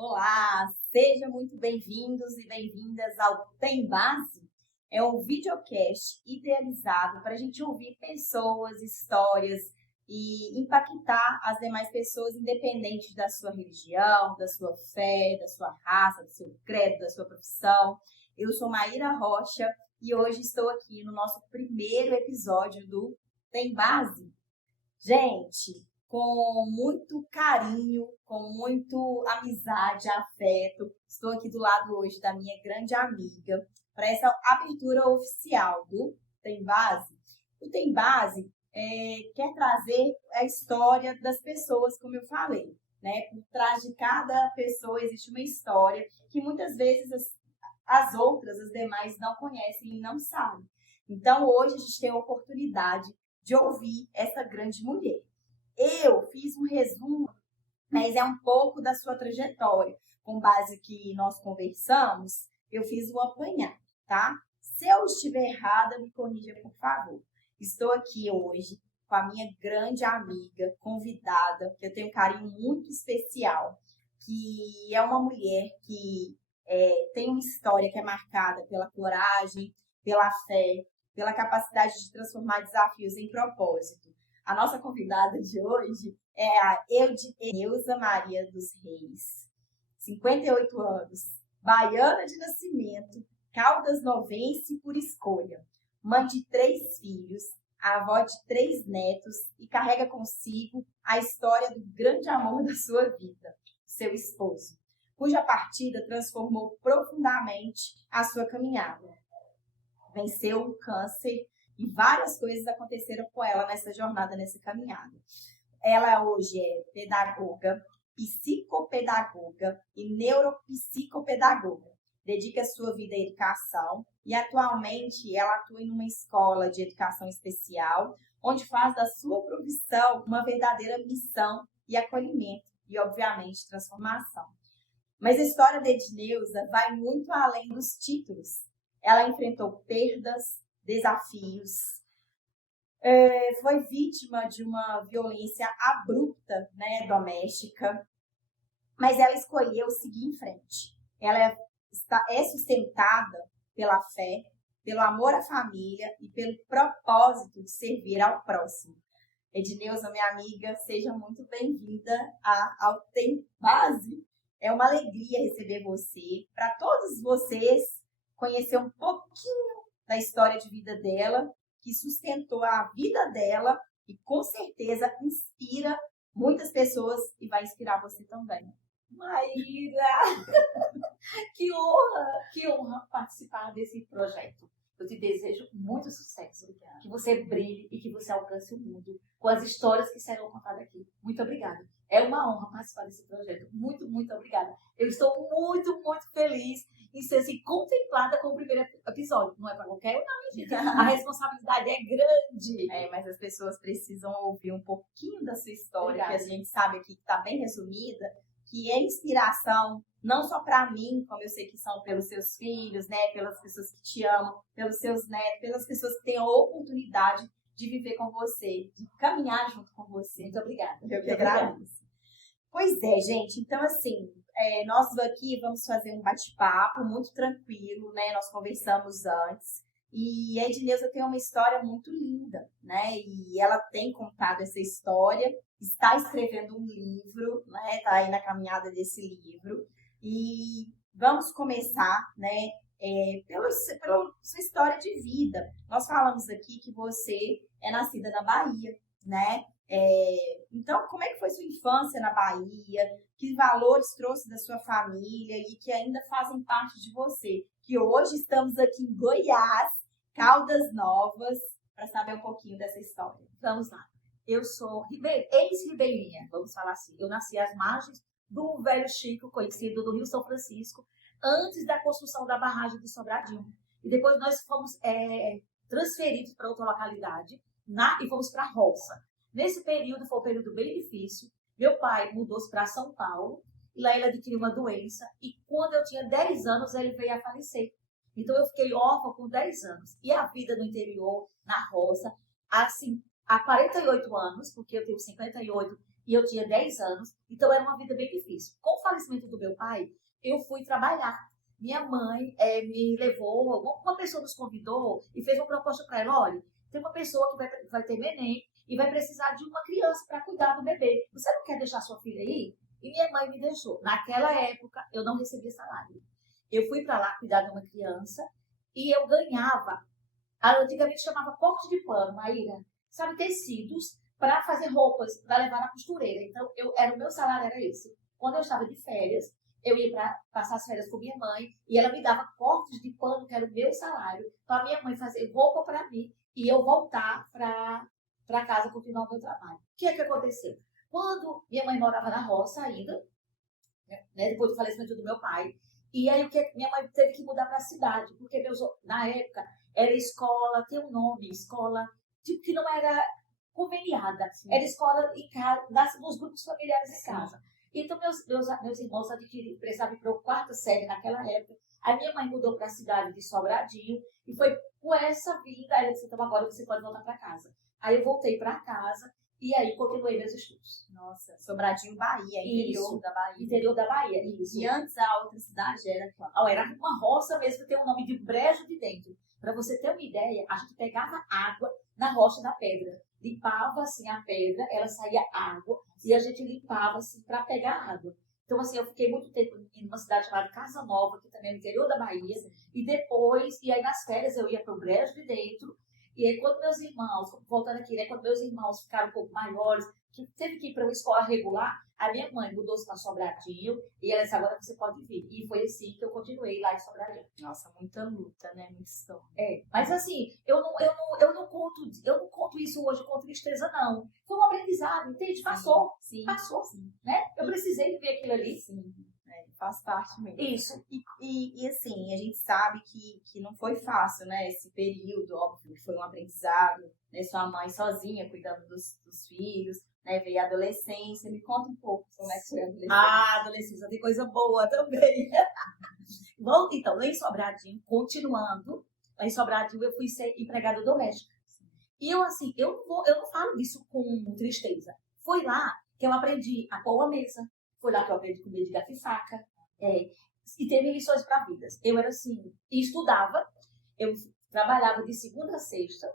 Olá, sejam muito bem-vindos e bem-vindas ao Tem Base. É um videocast idealizado para a gente ouvir pessoas, histórias e impactar as demais pessoas, independente da sua religião, da sua fé, da sua raça, do seu credo, da sua profissão. Eu sou Maíra Rocha e hoje estou aqui no nosso primeiro episódio do Tem Base. Gente, com muito carinho, com muito amizade, afeto, estou aqui do lado hoje da minha grande amiga para essa abertura oficial do Tem Base. O Tem Base quer trazer a história das pessoas, como eu falei, né? Por trás de cada pessoa existe uma história que muitas vezes as outras, as demais, não conhecem e não sabem. Então, hoje a gente tem a oportunidade de ouvir essa grande mulher. Eu fiz um resumo, mas é um pouco da sua trajetória. Com base que nós conversamos, eu fiz um apanhado, tá? Se eu estiver errada, me corrija, por favor. Estou aqui hoje com a minha grande amiga, convidada, que eu tenho um carinho muito especial, que é uma mulher que tem uma história que é marcada pela coragem, pela fé, pela capacidade de transformar desafios em propósito. A nossa convidada de hoje é a Edneuza Maria dos Reis, 58 anos, baiana de nascimento, caldas-novense por escolha, mãe de 3 filhos, avó de 3 netos e carrega consigo a história do grande amor da sua vida, seu esposo, cuja partida transformou profundamente a sua caminhada. Venceu o câncer e várias coisas aconteceram com ela nessa jornada, nessa caminhada. Ela hoje é pedagoga, psicopedagoga e neuropsicopedagoga. Dedica sua vida à educação e atualmente ela atua em uma escola de educação especial, onde faz da sua profissão uma verdadeira missão e acolhimento e, obviamente, transformação. Mas a história da Edneuza vai muito além dos títulos. Ela enfrentou perdas, desafios, foi vítima de uma violência abrupta, né, doméstica, mas ela escolheu seguir em frente. Ela é sustentada pela fé, pelo amor à família e pelo propósito de servir ao próximo. Edneuza, minha amiga, seja muito bem-vinda ao Tem Base. É uma alegria receber você. Para todos vocês, conhecer um pouquinho da história de vida dela, que sustentou a vida dela e com certeza inspira muitas pessoas e vai inspirar você também. Maíra, que honra participar desse projeto. Eu te desejo muito sucesso, obrigada. Que você brilhe e que você alcance o mundo com as histórias que serão contadas aqui. Muito obrigada. É uma honra participar desse projeto. Muito, muito obrigada. Eu estou muito, muito feliz em ser assim, contemplada com o primeiro episódio. Não é para qualquer um, não, gente. A responsabilidade é grande. Mas as pessoas precisam ouvir um pouquinho da sua história, que a gente sabe aqui que está bem resumida, que é inspiração, não só para mim, como eu sei que são pelos seus filhos, né, pelas pessoas que te amam, pelos seus netos, pelas pessoas que têm a oportunidade de viver com você, de caminhar junto com você. Muito obrigada. Eu que agradeço. Pois é, gente. Então, assim, nós aqui vamos fazer um bate-papo muito tranquilo, né? Nós conversamos antes. E a Edneuza tem uma história muito linda, né? E ela tem contado essa história, está escrevendo um livro, né? Está aí na caminhada desse livro. E vamos começar, né? Pela sua história de vida. Nós falamos aqui que você é nascida na Bahia, né? Então, como é que foi sua infância na Bahia? Que valores trouxe da sua família e que ainda fazem parte de você? Que hoje estamos aqui em Goiás, Caldas Novas, para saber um pouquinho dessa história. Vamos lá. Eu sou ex-ribeirinha, vamos falar assim. Eu nasci às margens do Velho Chico, conhecido do Rio São Francisco, antes da construção da barragem do Sobradinho. E depois nós fomos transferidos para outra localidade e fomos para a roça. Nesse período, foi um período bem difícil. Meu pai mudou-se para São Paulo, e lá ele adquiriu uma doença, e quando eu tinha 10 anos, ele veio a falecer. Então, eu fiquei órfã com 10 anos. E a vida no interior, na roça, assim, há 48 anos, porque eu tenho 58 e eu tinha 10 anos, então era uma vida bem difícil. Com o falecimento do meu pai, eu fui trabalhar. Minha mãe me levou, uma pessoa nos convidou e fez uma proposta para ela, olha, tem uma pessoa que vai ter neném e vai precisar de uma criança para cuidar do bebê. Você não quer deixar sua filha aí? E minha mãe me deixou. Naquela época, eu não recebia salário. Eu fui para lá cuidar de uma criança e eu ganhava, antigamente chamava corte de pano, Maíra, sabe, tecidos para fazer roupas, para levar na costureira. Então, o meu salário era esse. Quando eu estava de férias, eu ia para passar as férias com minha mãe e ela me dava cortes de pano, que era o meu salário, para minha mãe fazer roupa para mim e eu voltar para casa continuar o meu trabalho. O que é que aconteceu? Quando minha mãe morava na roça ainda, né, depois do falecimento do meu pai, e aí minha mãe teve que mudar para a cidade, porque na época era escola, tem um nome, escola tipo que não era conveniada, sim, era escola em casa, nos grupos familiares em casa. Então meus irmãos precisavam ir para o quarto série naquela época. A minha mãe mudou para a cidade de Sobradinho e foi com essa vida, ela disse, então agora você pode voltar para casa. Aí eu voltei para casa e aí continuei meus estudos. Nossa, Sobradinho, Bahia, interior da Bahia. Interior da Bahia, isso. E antes a outra cidade era qual? Era uma roça mesmo, que tem o nome de Brejo de Dentro. Para você ter uma ideia, a gente pegava água na rocha da pedra. Limpava assim a pedra, ela saía água e a gente limpava assim para pegar água. Então, assim, eu fiquei muito tempo em uma cidade chamada Casa Nova, que também é no interior da Bahia. E depois, e aí nas férias eu ia para o Brejo de Dentro. E aí quando meus irmãos, voltando aqui, né, quando meus irmãos ficaram um pouco maiores, que teve que ir para uma escola regular, a minha mãe mudou-se para Sobradinho e ela disse, agora você pode vir. E foi assim que eu continuei lá em Sobradinho. Nossa, muita luta, né? Muita história. Mas assim, eu não conto isso hoje com tristeza, não. Foi um aprendizado, entende? Passou. Sim. Passou. Sim. Né? Eu precisei viver aquilo ali. Sim. Faz parte mesmo. Isso. E assim, a gente sabe que não foi fácil, né? Esse período, óbvio, foi um aprendizado, né? Sua mãe sozinha cuidando dos filhos, né? Veio a adolescência. Me conta um pouco como é que foi a adolescência. A adolescência tem coisa boa também. Bom, então, lá em Sobradinho, continuando, lá em Sobradinho eu fui ser empregada doméstica. E eu, assim, eu não falo isso com tristeza. Foi lá que eu aprendi a pôr a mesa. Foi lá que eu aprendi a comer de gato e faca. E teve lições para a vida. Eu era assim, e estudava. Eu trabalhava de segunda a sexta.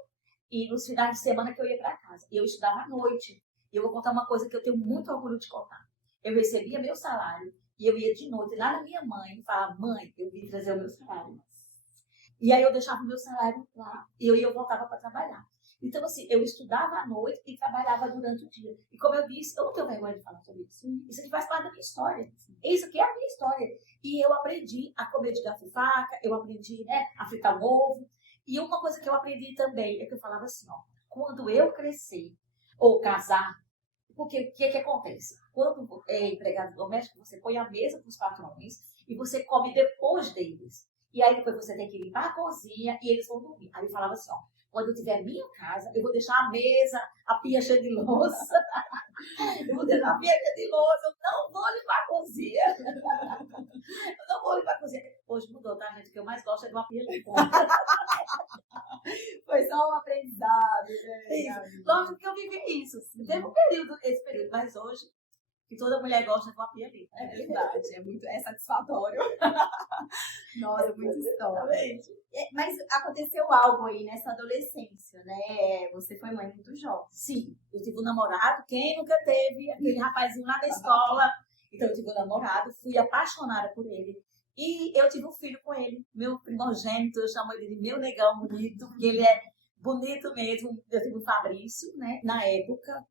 E nos finais de semana que eu ia para casa. E eu estudava à noite. E eu vou contar uma coisa que eu tenho muito orgulho de contar. Eu recebia meu salário. E eu ia de noite lá na minha mãe e falava, mãe, eu vim trazer o meu salário. E aí eu deixava o meu salário lá. E eu voltava para trabalhar. Então, assim, eu estudava à noite e trabalhava durante o dia. E como eu disse, eu não tenho vergonha de falar sobre isso. Isso aqui faz parte da minha história. Isso aqui é a minha história. E eu aprendi a comer de garfo e faca, eu aprendi, né, a fritar um ovo. E uma coisa que eu aprendi também é que eu falava assim, ó, quando eu crescer ou casar, porque o que acontece? Quando é empregado doméstico, você põe a mesa para os patrões e você come depois deles. E aí depois você tem que limpar a cozinha e eles vão dormir. Aí eu falava assim, ó, quando eu tiver minha casa, eu vou deixar a mesa, a pia cheia de louça. Eu vou deixar a pia cheia de louça. Eu não vou limpar a cozinha. Eu não vou limpar a cozinha. Hoje mudou, tá, gente? O que eu mais gosto é de uma pia limpa. Foi só um aprendizado, né? Lógico que eu vivi isso. Teve esse período, mas hoje, que toda mulher gosta de uma pia limpa. É verdade, é satisfatório. Nossa, muita história. Mas aconteceu algo aí nessa adolescência, né? Você foi mãe muito jovem. Sim, eu tive um namorado, quem nunca teve, aquele rapazinho lá na escola. Então eu tive um namorado, fui apaixonada por ele. E eu tive um filho com ele, meu primogênito, eu chamo ele de meu negão bonito, porque ele é bonito mesmo. Eu tive o Fabrício, né? Na época,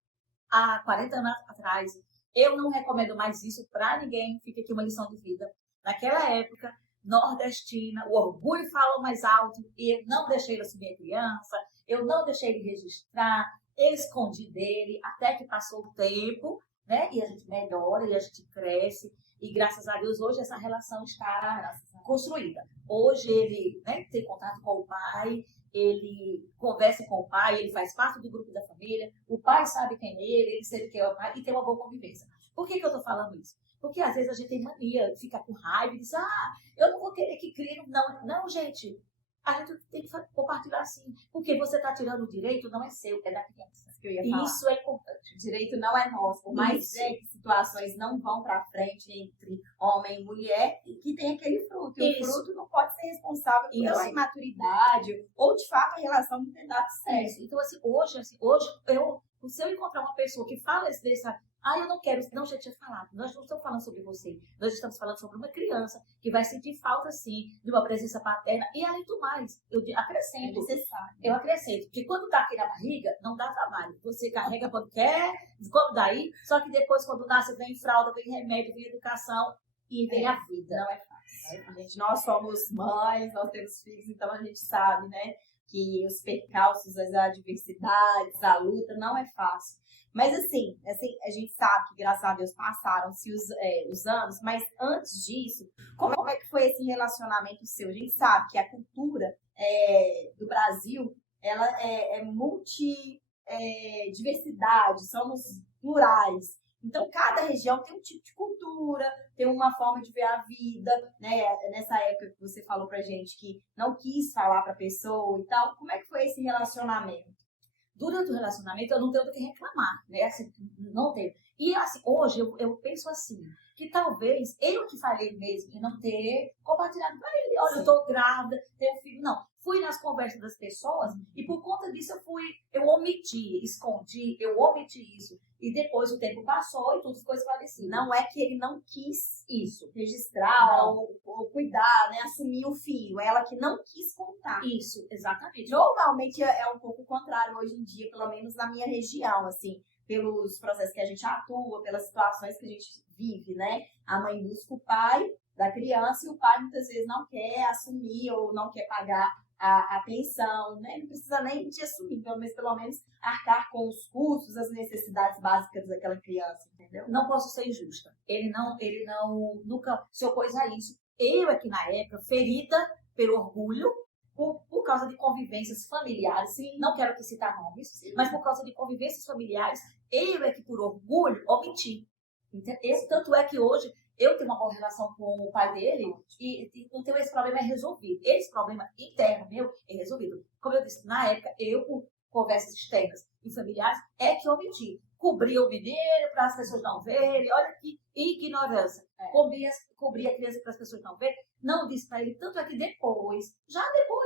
há 40 anos atrás. Eu não recomendo mais isso para ninguém, fica aqui uma lição de vida. Naquela época, nordestina, o orgulho falou mais alto e eu não deixei ele assumir a criança, eu não deixei ele registrar, escondi dele, até que passou o tempo, né? E a gente melhora e a gente cresce. E graças a Deus, hoje essa relação está construída. Hoje ele, né, tem contato com o pai, ele conversa com o pai, ele faz parte do grupo da família, o pai sabe quem é ele sabe quem é o pai e tem uma boa convivência. Por que eu estou falando isso? Porque às vezes a gente tem mania de ficar com raiva e diz, eu não vou querer que crie. Não, gente, a gente tem que compartilhar assim. Porque você está tirando o direito, não é seu, é da criança. Que eu ia falar. Isso é importante. O direito não é nosso, por mais Isso. que situações não vão para frente entre homem e mulher, e que tem aquele fruto. E o fruto não pode ser responsável pela imaturidade ou, de fato, a relação não ter dado certo. Isso. Então, se eu encontrar uma pessoa que fala dessa... eu não quero, não, já tinha falado. Nós não estamos falando sobre você. Nós estamos falando sobre uma criança que vai sentir falta, sim, de uma presença paterna. E, além do mais, eu acrescento. É necessário. Eu acrescento. Que quando está aqui na barriga, não dá trabalho. Você carrega quando quer, como daí. Só que depois, quando nasce, vem fralda, vem remédio, vem educação e vem a vida. Não é fácil. Gente, nós somos mães, nós temos filhos, então a gente sabe, né, que os percalços, as adversidades, a luta, não é fácil. Mas assim, a gente sabe que, graças a Deus, passaram-se os anos, mas antes disso, como é que foi esse relacionamento seu? A gente sabe que a cultura do Brasil, ela é multidiversidade, somos plurais. Então, cada região tem um tipo de cultura, tem uma forma de ver a vida, né? Nessa época que você falou pra gente que não quis falar pra pessoa e tal, como é que foi esse relacionamento? Durante o relacionamento, eu não tenho do que reclamar, né? Assim, não tenho. E, assim, hoje, eu penso assim, que talvez eu que falei mesmo em não ter compartilhado com ele. Olha, eu tô grávida, tenho filho. Não. Fui nas conversas das pessoas e, por conta disso, eu omiti, escondi, eu omiti isso. E depois o tempo passou e tudo ficou esclarecido. Não é que ele não quis isso, registrar ou cuidar, né, assumir o filho. Ela que não quis contar. Isso, exatamente. Normalmente é um pouco o contrário hoje em dia, pelo menos na minha região, assim, pelos processos que a gente atua, pelas situações que a gente vive, né? A mãe busca o pai da criança e o pai muitas vezes não quer assumir ou não quer pagar a pensão, né? Não precisa nem de assumir, pelo menos arcar com os custos, as necessidades básicas daquela criança, entendeu? Não posso ser injusta. Ele nunca se opôs a isso. Eu aqui na época, ferida pelo orgulho, por causa de convivências familiares, sim, não quero que citar nomes, sim, mas por causa de convivências familiares, eu é que por orgulho omiti. Tanto é que hoje eu tenho uma boa relação com o pai dele e então esse problema é resolvido. Esse problema interno meu é resolvido. Como eu disse, na época, eu, por conversas externas e familiares, é que omiti. Cobria o menino para as pessoas não verem, olha que ignorância. Cobria a criança para as pessoas não verem, não disse para ele, tanto é que depois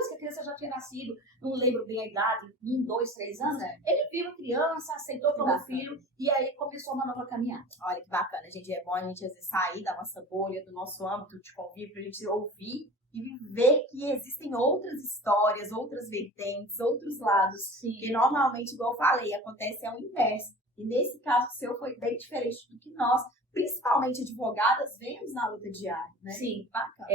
que a criança já tinha nascido, não lembro bem a idade, 1, 2, 3 anos, ele viu a criança, aceitou como filho e aí começou uma nova caminhada. Olha que bacana, gente, é bom a gente às vezes sair da nossa bolha, do nosso âmbito de convívio, para a gente ouvir e ver que existem outras histórias, outras vertentes, outros lados, sim, que normalmente, igual eu falei, acontece ao inverso. E nesse caso seu foi bem diferente do que nós, principalmente advogadas, vemos na luta diária, né? Sim,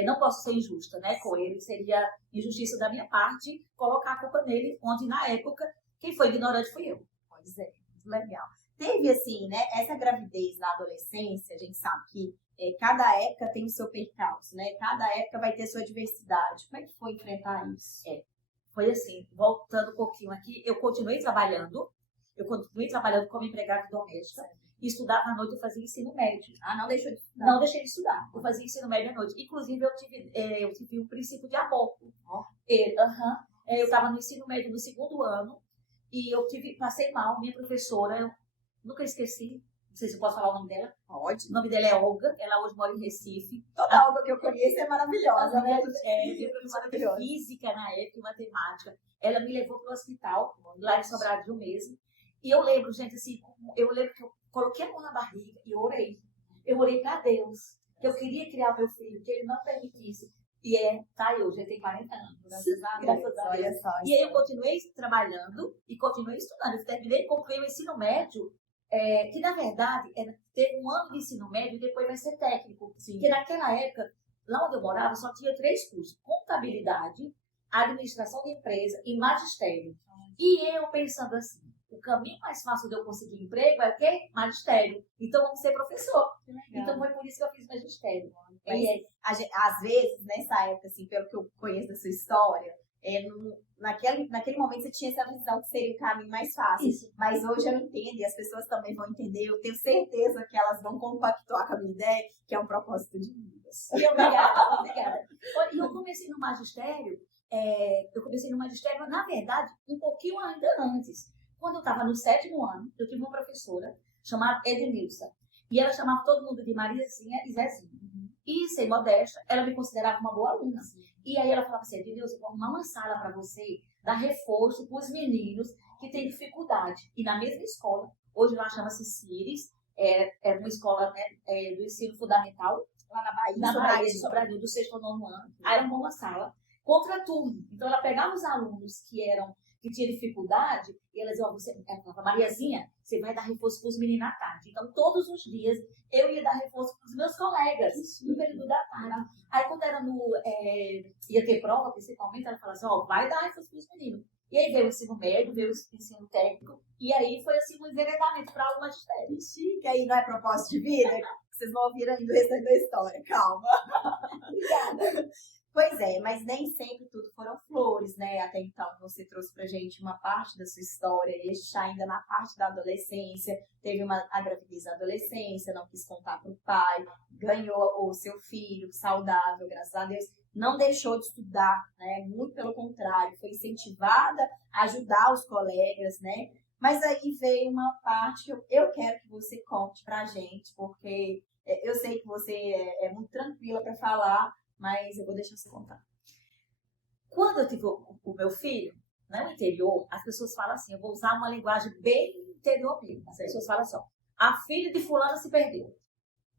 não posso ser injusta, né, com ele. Seria injustiça da minha parte colocar a culpa nele, onde na época quem foi ignorante fui eu. Pois é, muito legal. Teve assim, né, essa gravidez na adolescência, a gente sabe que cada época tem o seu percalço, né? Cada época vai ter sua diversidade. Como é que foi enfrentar isso? Foi assim, voltando um pouquinho aqui, eu continuei trabalhando como empregada doméstica. Estudava à noite, eu fazia ensino médio. Não deixou de estudar? Não deixei de estudar. Eu fazia ensino médio à noite. Inclusive, eu tive um princípio de aborto. Eu estava no ensino médio no 2º ano e passei mal. Minha professora, eu nunca esqueci, não sei se eu posso falar o nome dela. Pode. O nome dela é Olga, ela hoje mora em Recife. Toda a Olga que eu conheço é maravilhosa, né? Minha professora de física na época e matemática. Ela me levou para o hospital, lá em Sobradinho mesmo. E eu lembro, gente, assim, que eu coloquei a mão na barriga e orei. Eu orei para Deus, que eu queria criar meu filho, que ele não permitisse. E hoje, ele tem 40 anos. Graças a Deus. Olha só. E aí eu continuei trabalhando e continuei estudando. Eu terminei, concluí o ensino médio, que na verdade teve um ano de ensino médio e depois vai ser técnico. Sim. Porque naquela época, lá onde eu morava, só tinha 3 cursos: contabilidade, administração de empresa e magistério. E eu pensando assim, o caminho mais fácil de eu conseguir emprego é o quê? Magistério. Então, vamos ser professor. Então, foi por isso que eu fiz magistério. Às vezes, nessa época, assim, pelo que eu conheço da sua história, naquele momento você tinha essa visão que seria o caminho mais fácil. Isso. Mas hoje eu entendo e as pessoas também vão entender. Eu tenho certeza que elas vão compactuar com a minha ideia, que é um propósito de vida. Obrigada. E eu comecei no magistério eu comecei no magistério, na verdade, um pouquinho ainda antes. Quando eu estava no 7º ano, eu tive uma professora chamada Ednilson. E ela chamava todo mundo de Mariazinha e Zezinho. E, sem modéstia, ela me considerava uma boa aluna. E aí ela falava assim, Ednilson, eu vou arrumar uma sala para você, dar reforço para os meninos que têm dificuldade. E na mesma escola, hoje lá chama-se Círis, é uma escola, né, do ensino fundamental, Lá na Bahia, na Bahia de Sobradinho, do 6º ao 9º ano. Aí ela arrumou uma sala contra turno. Então ela pegava os alunos que tinham dificuldade e ela dizia, ela falava, Mariazinha, você vai dar reforço para os meninos à tarde. Então todos os dias eu ia dar reforço para os meus colegas no período da tarde. Aí quando era ia ter prova, principalmente, ela falava assim, vai dar reforço para os meninos. E aí veio o ensino médio, veio o ensino técnico, e aí foi assim um enveredamento para aula magistério. Que aí não é propósito de vida? Vocês não ouviram ainda o restante da história, calma. Obrigada. Pois é, mas nem sempre tudo foram flores, né? Até então você trouxe pra gente uma parte da sua história, e a gente está ainda na parte da adolescência, teve a gravidez da adolescência, não quis contar pro pai, ganhou o seu filho saudável, graças a Deus, não deixou de estudar, né? Muito pelo contrário, foi incentivada a ajudar os colegas, né? Mas aí veio uma parte que eu quero que você conte pra gente, porque eu sei que você é muito tranquila para falar, mas eu vou deixar você contar. Quando eu tive o meu filho, no interior, as pessoas falam assim, eu vou usar uma linguagem bem interior mesmo. As pessoas falam assim, a filha de fulano se perdeu.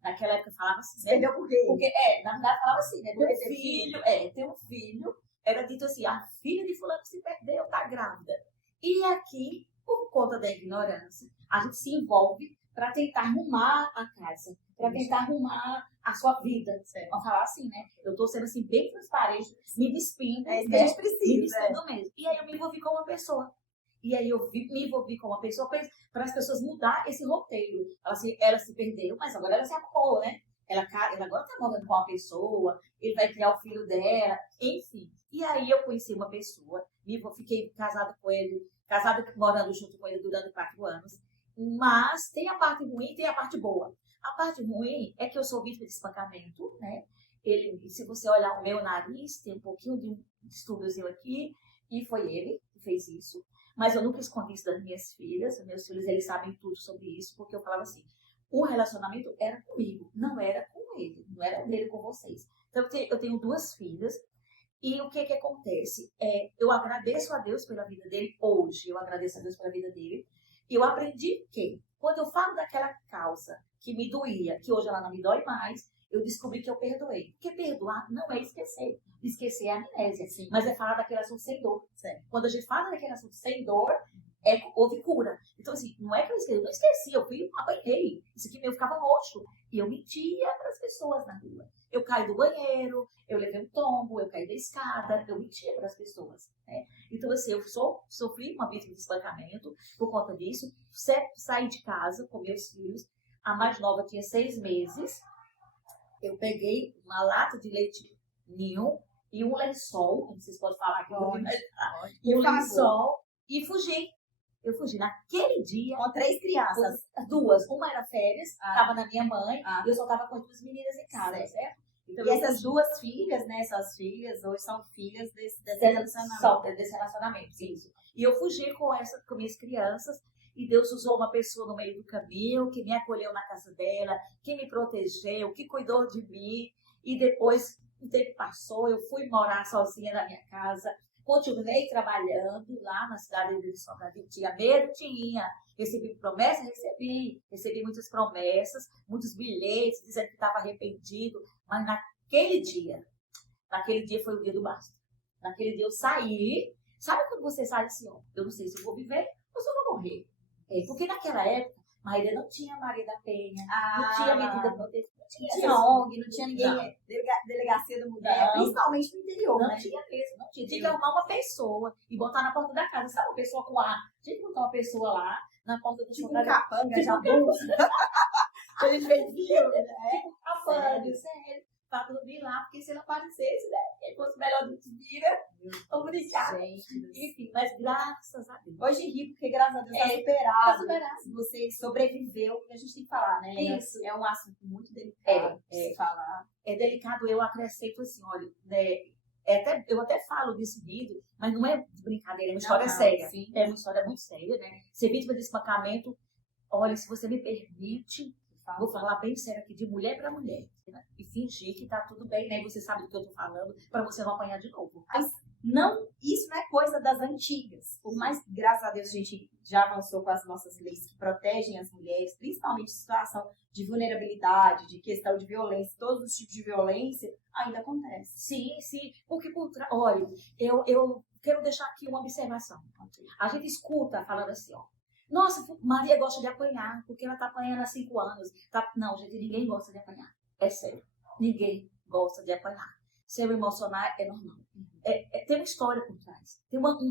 Naquela época falava assim, né? Perdeu por quê? Porque, na verdade falava assim, né? Tem um filho, era dito assim, a filha de fulano se perdeu, tá grávida. E aqui, por conta da ignorância, a gente se envolve para tentar arrumar a casa, para tentar arrumar a sua vida. Vamos falar assim, né? Eu tô sendo assim, bem transparente, me despindo. É isso que a gente precisa. Me despindo mesmo. E aí eu me envolvi com uma pessoa. E aí eu me envolvi com uma pessoa para as pessoas mudar esse roteiro. Ela se perdeu, mas agora ela se arrumou, né? Ela agora tá morando com uma pessoa, ele vai criar o filho dela, enfim. E aí eu conheci uma pessoa, fiquei casada com ele, morando junto com ele durante 4 anos. Mas tem a parte ruim e tem a parte boa. A parte ruim é que eu sou vítima de espancamento, né? Se você olhar o meu nariz, tem um pouquinho de um distúrbiozinho aqui, e foi ele que fez isso. Mas eu nunca escondi isso das minhas filhas. Meus filhos, eles sabem tudo sobre isso, porque eu falava assim, o relacionamento era comigo, não era com ele, não era dele com vocês. Então, eu tenho 2 filhas, e o que acontece? Eu agradeço a Deus pela vida dele hoje, eu agradeço a Deus pela vida dele. E eu aprendi que, quando eu falo daquela causa que me doía, que hoje ela não me dói mais, eu descobri que eu perdoei. Porque perdoar não é esquecer. Esquecer é amnésia, sim, mas é falar daquele assunto sem dor. Certo. Quando a gente fala daquele assunto sem dor, houve cura. Então, assim, não é que eu não esqueci, eu apanhei. Isso aqui meu ficava roxo. E eu mentia para as pessoas na rua. Eu caí do banheiro, eu levei um tombo, eu caí da escada, eu mentia para as pessoas, né? Então, assim, eu sofri uma vítima de espancamento por conta disso. Saí de casa com meus filhos. A mais nova tinha 6 meses. Eu peguei uma lata de leite ninho e um lençol, não sei se pode falar aqui, e um lençol, e fugi. Eu fugi naquele dia. Com 3 crianças. 2. Uma era férias, estava na minha mãe, e eu só estava com as 2 meninas em casa, certo? Então, e essas 2 filhas, né, suas filhas, hoje são filhas desse relacionamento. Desse relacionamento, isso. E eu fugi com minhas crianças, e Deus usou uma pessoa no meio do caminho, que me acolheu na casa dela, que me protegeu, que cuidou de mim, e depois, o tempo passou, eu fui morar sozinha na minha casa, continuei trabalhando lá na cidade de Sobradinho. Tinha medo? Tinha. Recebi promessa? Recebi muitas promessas, muitos bilhetes dizendo que estava arrependido. Mas naquele dia foi o dia do basta. Naquele dia eu saí. Sabe quando você sai assim, eu não sei se eu vou viver ou se eu vou morrer. Porque naquela época, Maíra não tinha Maria da Penha, não tinha medida protetiva. Não tinha ONG, não tinha ninguém, delegacia da mulher, principalmente no interior, não, né? Tinha mesmo, não tinha. Tinha que arrumar uma pessoa e botar na porta da casa. Sabe uma pessoa com ar? Tinha que botar uma pessoa lá na porta do tipo um capanga, jabu. A gente fez filme, né? Tipo um capanga, sério. Pra dormir lá, porque se ele aparecesse, né? Ele fosse melhor do que vira, obrigada. Enfim, mas graças a Deus. Hoje ri, porque graças a Deus tá superado. Você sobreviveu, porque a gente tem que falar, né? Isso. É um assunto muito delicado de falar. É delicado, eu acrescento assim, olha, né, Eu até falo disso vídeo, mas não é de brincadeira, é uma história séria. Sim. É uma história muito séria, né? Ser vítima de espancamento, olha, se você me permite, vou falar bem sério aqui, de mulher para mulher. Né? E fingir que tá tudo bem, né? E você sabe do que eu tô falando, para você não apanhar de novo. Mas isso não é coisa das antigas. Por mais que, graças a Deus, a gente já avançou com as nossas leis que protegem as mulheres, principalmente em situação de vulnerabilidade, de questão de violência, todos os tipos de violência, ainda acontece. Sim, porque olha, eu quero deixar aqui uma observação. A gente escuta falando assim, ó, nossa, Maria gosta de apanhar, porque ela tá apanhando há 5 anos. Não, gente, ninguém gosta de apanhar. É sério. Ninguém gosta de apanhar. Ser emocional é normal. Tem uma história por trás.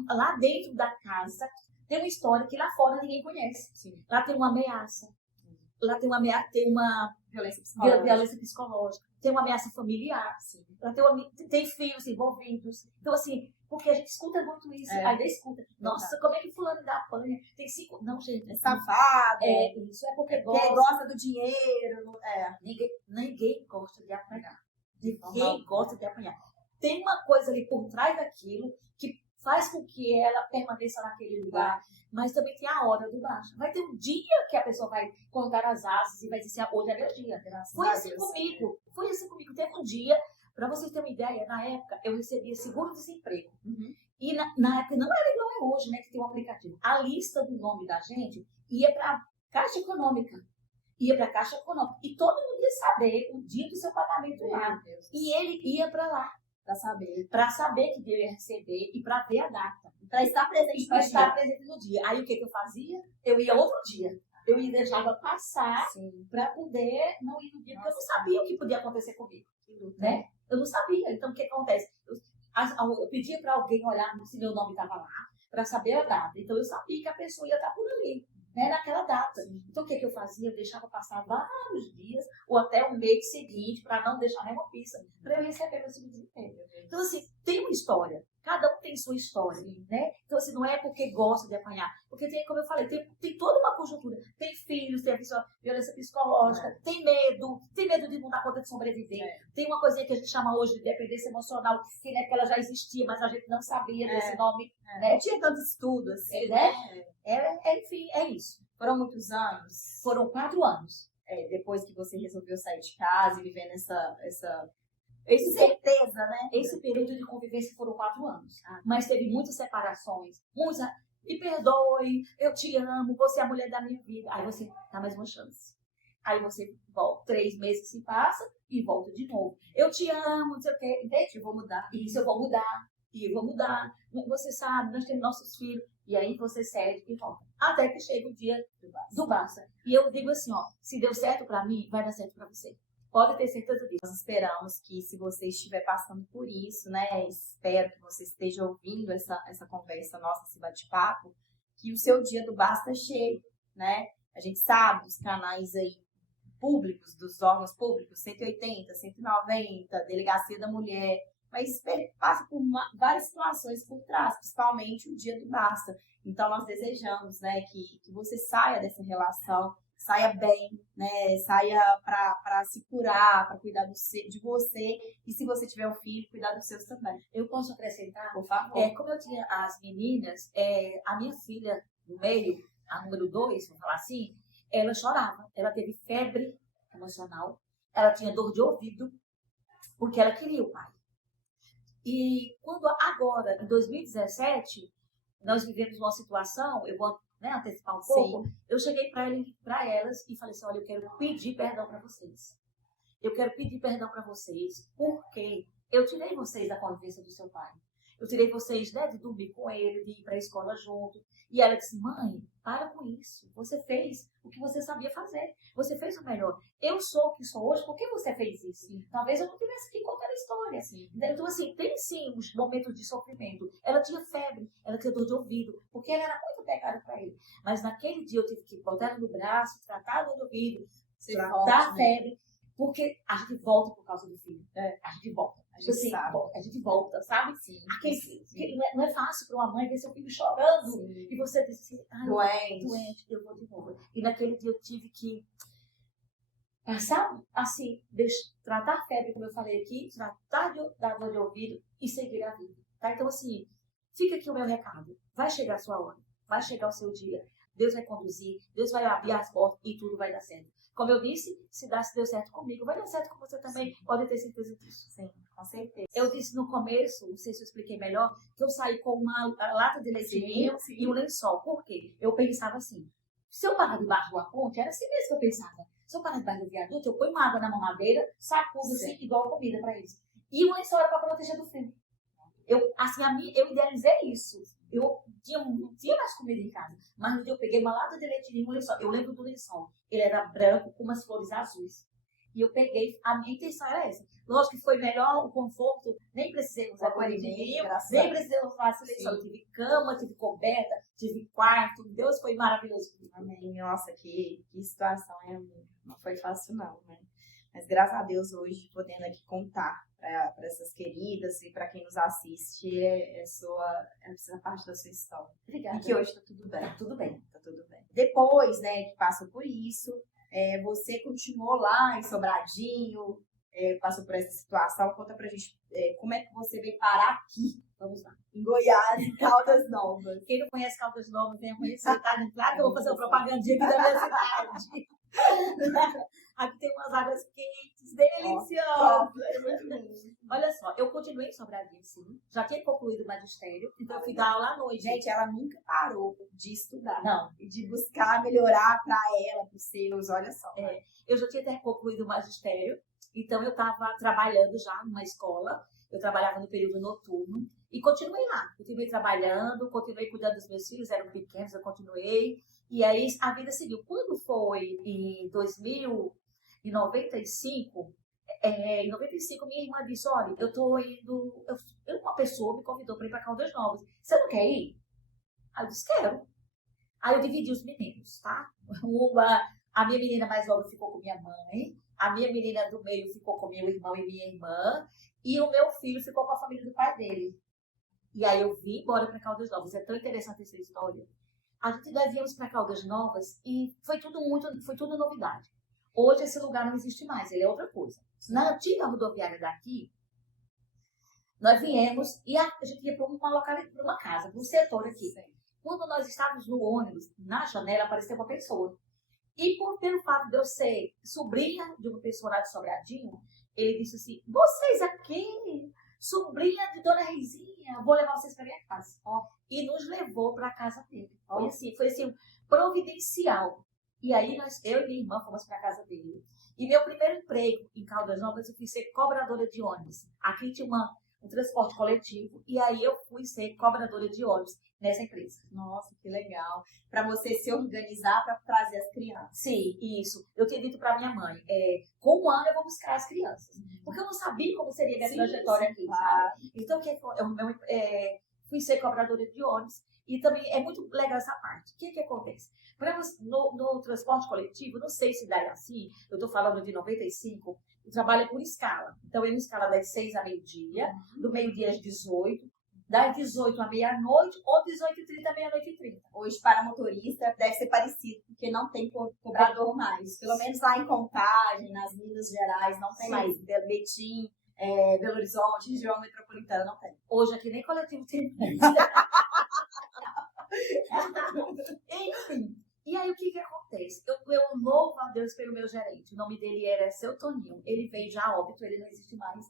Lá dentro da casa, tem uma história que lá fora ninguém conhece. Sim. Lá tem uma ameaça. Lá tem uma violência psicológica. Tem uma ameaça familiar. Sim. Lá tem filhos envolvidos. Então, assim, porque a gente escuta muito isso. Ainda escuta. Nossa, como é que fulano ainda apanha? Tem 5... Não, gente. É safado. Isso é porque gosta do dinheiro. Ninguém gosta de apanhar. Ninguém gosta de apanhar. Tem uma coisa ali por trás daquilo que faz com que ela permaneça naquele lugar, mas também tem a hora do baixo. Vai ter um dia que a pessoa vai cortar as asas e vai dizer assim, hoje é meu dia. Foi assim comigo. Teve um dia, para vocês terem uma ideia, na época eu recebia seguro-desemprego. Uhum. E na época não era igual é hoje, né, que tem um aplicativo. A lista do nome da gente ia para a Caixa Econômica. E todo mundo ia saber o dia do seu pagamento lá. E ele ia para lá. Para saber que eu ia receber e para ver a data. Para estar presente no dia. Aí o que eu fazia? Eu ia outro dia. Eu ia deixava passar para poder não ir no dia, porque eu não sabia o que podia acontecer comigo. Né? Eu não sabia. Então o que acontece? Eu pedia para alguém olhar se meu nome estava lá, para saber a data. Então eu sabia que a pessoa ia estar por ali. Né, naquela data. Então, o que eu fazia? Eu deixava passar vários dias ou até o mês seguinte para não deixar nenhuma pista para eu receber meu seguro-desemprego. Então, assim, tem uma história. Cada um tem sua história, né? Então, assim, não é porque gosta de apanhar. Porque tem, como eu falei, tem toda uma conjuntura. Tem filhos, tem a violência psicológica, tem medo de não dar conta de sobreviver. Tem uma coisinha que a gente chama hoje de dependência emocional, que né, ela já existia, mas a gente não sabia desse nome. Né? Não tinha tanto estudo, assim, né? Enfim, é isso. Foram muitos anos? Foram 4 anos. Depois que você resolveu sair de casa e viver nessa certeza, né? Esse período de convivência foram 4 anos. Mas teve muitas separações. Me perdoe, eu te amo, você é a mulher da minha vida. Aí você dá mais uma chance. Aí você volta, 3 meses se passa e volta de novo. Eu te amo, não sei o quê. Entende? Eu vou mudar. Isso, eu vou mudar. E eu vou mudar. Você sabe, nós temos nossos filhos. E aí você cede e volta. Até que chega o dia do basta. E eu digo assim, ó, se deu certo pra mim, vai dar certo pra você. Pode ter certeza disso. Nós esperamos que, se você estiver passando por isso, né, espero que você esteja ouvindo essa conversa nossa, esse bate-papo, que o seu dia do basta chegue, né? A gente sabe dos canais aí públicos, dos órgãos públicos, 180, 190, Delegacia da Mulher, mas passa por várias situações por trás, principalmente o dia do basta. Então, nós desejamos, né, que você saia dessa relação, saia bem, né, saia para se curar, para cuidar de você, e se você tiver um filho, cuidar dos seus também. Eu posso acrescentar? Por favor. Como eu tinha as meninas, a minha filha no meio, a número 2, vamos falar assim, ela chorava, ela teve febre emocional, ela tinha dor de ouvido, porque ela queria o pai. E quando agora, em 2017, nós vivemos uma situação, eu vou antecipar um pouco, eu cheguei para elas e falei assim, olha, eu quero pedir perdão para vocês. Eu quero pedir perdão para vocês, porque eu tirei vocês da convivência do seu pai. Eu tirei vocês, né, de dormir com ele, de ir para a escola junto. E ela disse, mãe, para com isso. Você fez o que você sabia fazer. Você fez o melhor. Eu sou o que sou hoje, por que você fez isso? Talvez eu não tivesse que contar a história. Então, assim, tem sim os momentos de sofrimento. Ela tinha febre, ela tinha dor de ouvido, porque ela era muito pecado para ele. Mas naquele dia eu tive que botar ela no braço, tratar a dor do ouvido, tratar a febre, porque a gente volta por causa do filho. A gente volta. A gente volta, sabe? Não é fácil para uma mãe ver seu filho chorando e você diz assim, doente, eu vou de novo. E naquele dia eu tive que Passar, assim, tratar a febre, como eu falei aqui, tratar da dor de ouvido e seguir a vida. Tá? Então, assim, fica aqui o meu recado. Vai chegar a sua hora, vai chegar o seu dia. Deus vai conduzir, Deus vai abrir as portas e tudo vai dar certo. Como eu disse, se deu certo comigo, vai dar certo com você também. Sim. Pode ter certeza disso. Sim, com certeza. Eu disse no começo, não sei se eu expliquei melhor, que eu saí com uma lata de leite ninho e um lençol. Por quê? Eu pensava assim, se eu parar debaixo de uma ponte, era assim mesmo que eu pensava. Se eu parar debaixo do viaduto, eu ponho uma água na mamadeira, sacudo assim, igual comida para eles. E o lençol era para proteger do frio. Eu idealizei isso. Eu não tinha mais comida em casa. Mas no dia eu peguei uma lata de leite ninho e um lençol. Eu lembro do lençol. Ele era branco com umas flores azuis. E eu peguei, a minha intenção era essa. Lógico que foi melhor o conforto, nem precisei usar leite ninho, nem precisei usar esse lençol. Eu tive cama, tive coberta, tive quarto. Deus foi maravilhoso. Amém. Nossa, que situação. Não foi fácil não, né? Mas graças a Deus hoje, podendo aqui contar para essas queridas e para quem nos assiste, essa parte da sua história. Obrigada. E que hoje está tudo bem. Tá tudo bem. Tá tudo bem. Depois, né, que passou por isso, você continuou lá em Sobradinho, passou por essa situação. Conta pra gente como é que você veio parar aqui. Vamos lá. Em Goiás, em Caldas Novas. Quem não conhece Caldas Novas, venha conhecer, tá? Claro que eu vou fazer uma propagandinha aqui da minha cidade. Aqui tem umas águas quentes, deliciosas. Olha só, eu continuei em Sobradinho, sim. Já tinha concluído o magistério, então eu fui dar aula à noite. Gente, ela nunca parou de estudar. Não. E de buscar melhorar para ela, para os seus, olha só. Eu já tinha até concluído o magistério, então eu estava trabalhando já numa escola. Eu trabalhava no período noturno e continuei lá. Continuei trabalhando, continuei cuidando dos meus filhos, eram pequenos, eu continuei. E aí a vida seguiu. Quando foi em 1995, em 95 minha irmã disse, olha, eu tô indo... uma pessoa me convidou para ir para Caldas Novas. Você não quer ir? Aí eu disse, quero. Aí eu dividi os meninos, tá? A minha menina mais nova ficou com minha mãe, a minha menina do meio ficou com meu irmão e minha irmã, e o meu filho ficou com a família do pai dele. E aí eu vim embora para Caldas Novas. É tão interessante essa história. Nós viemos para Caldas Novas e foi tudo novidade. Hoje esse lugar não existe mais, ele é outra coisa. Na antiga rodoviária daqui, nós viemos e a gente ia para uma casa, para um setor aqui. Sim. Quando nós estávamos no ônibus, na janela apareceu uma pessoa. E pelo fato de eu ser sobrinha de uma pessoa lá de Sobradinho, ele disse assim, vocês aqui, sobrinha de Dona Reizinha, vou levar vocês para minha casa. Ó, e nos levou para a casa dele. Foi assim, providencial. E aí eu e minha irmã fomos para a casa dele. E meu primeiro emprego em Caldas Novas, eu fui ser cobradora de ônibus. Aqui tinha um transporte coletivo, e aí eu fui ser cobradora de ônibus nessa empresa. Nossa, que legal. Para você se organizar para trazer as crianças. Sim, isso. Eu tinha dito para minha mãe, com um ano eu vou buscar as crianças. Porque eu não sabia como seria minha trajetória aqui, claro. Sabe? Então, fui ser cobradora de ônibus. E também é muito legal essa parte. O que acontece? No transporte coletivo, não sei se dá assim, eu estou falando de 95, o trabalho é por escala. Então, eu escala das 6 a meio-dia, do meio-dia às 18, das 18 à meia-noite, ou 18h30 à meia-noite e 30. Hoje, para motorista, deve ser parecido, porque não tem cobrador mais. Pelo menos lá em Contagem, nas Minas Gerais, não tem mais. Betim, Belo Horizonte, região metropolitana, não tem. Hoje aqui nem coletivo tem mais. Enfim. E aí, o que acontece? Eu louvo a Deus pelo meu gerente. O nome dele era Seu Toninho. Ele veio já a óbito, ele não existe mais.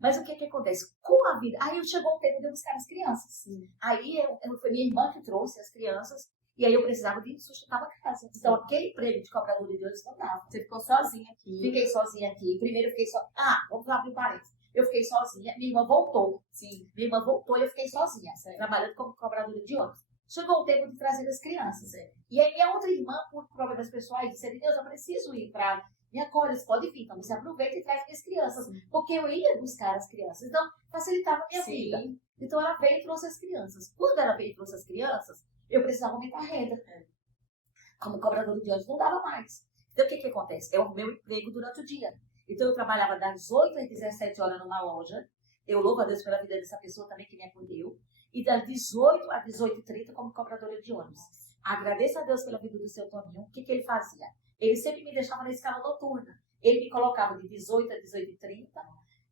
Mas o que acontece? Com a vida... Aí chegou o tempo de eu buscar as crianças. Sim. Aí foi minha irmã que trouxe as crianças. E aí eu precisava de sustentar uma casa. Então, aquele emprego de cobradora de ônibus não dava. Você ficou sozinha aqui. Fiquei sozinha aqui. Primeiro eu fiquei sozinha. Vamos abrir um parênteses. Eu fiquei sozinha. Minha irmã voltou. Sim. Minha irmã voltou e eu fiquei sozinha. Trabalhando como cobradora de ônibus. Chegou o tempo de trazer as crianças. E aí minha outra irmã, por problemas pessoais, disse, Deus, eu preciso ir para... Me acolhe, você pode vir. Então você aproveita e traz minhas crianças. Sim. Porque eu ia buscar as crianças. Então, facilitava a minha vida. Então ela veio e trouxe as crianças. Quando ela veio e trouxe as crianças, eu precisava aumentar a renda. Como cobrador de ônibus, não dava mais. Então o que acontece? É o meu emprego durante o dia. Então eu trabalhava das 8 às 17 horas numa loja. Eu louvo a Deus pela vida dessa pessoa também que me acolheu. E das 18 às 18h30 como cobradora de ônibus. Agradeço a Deus pela vida do Seu Toninho. O que ele fazia? Ele sempre me deixava na escala noturna. Ele me colocava de 18 a 18h30,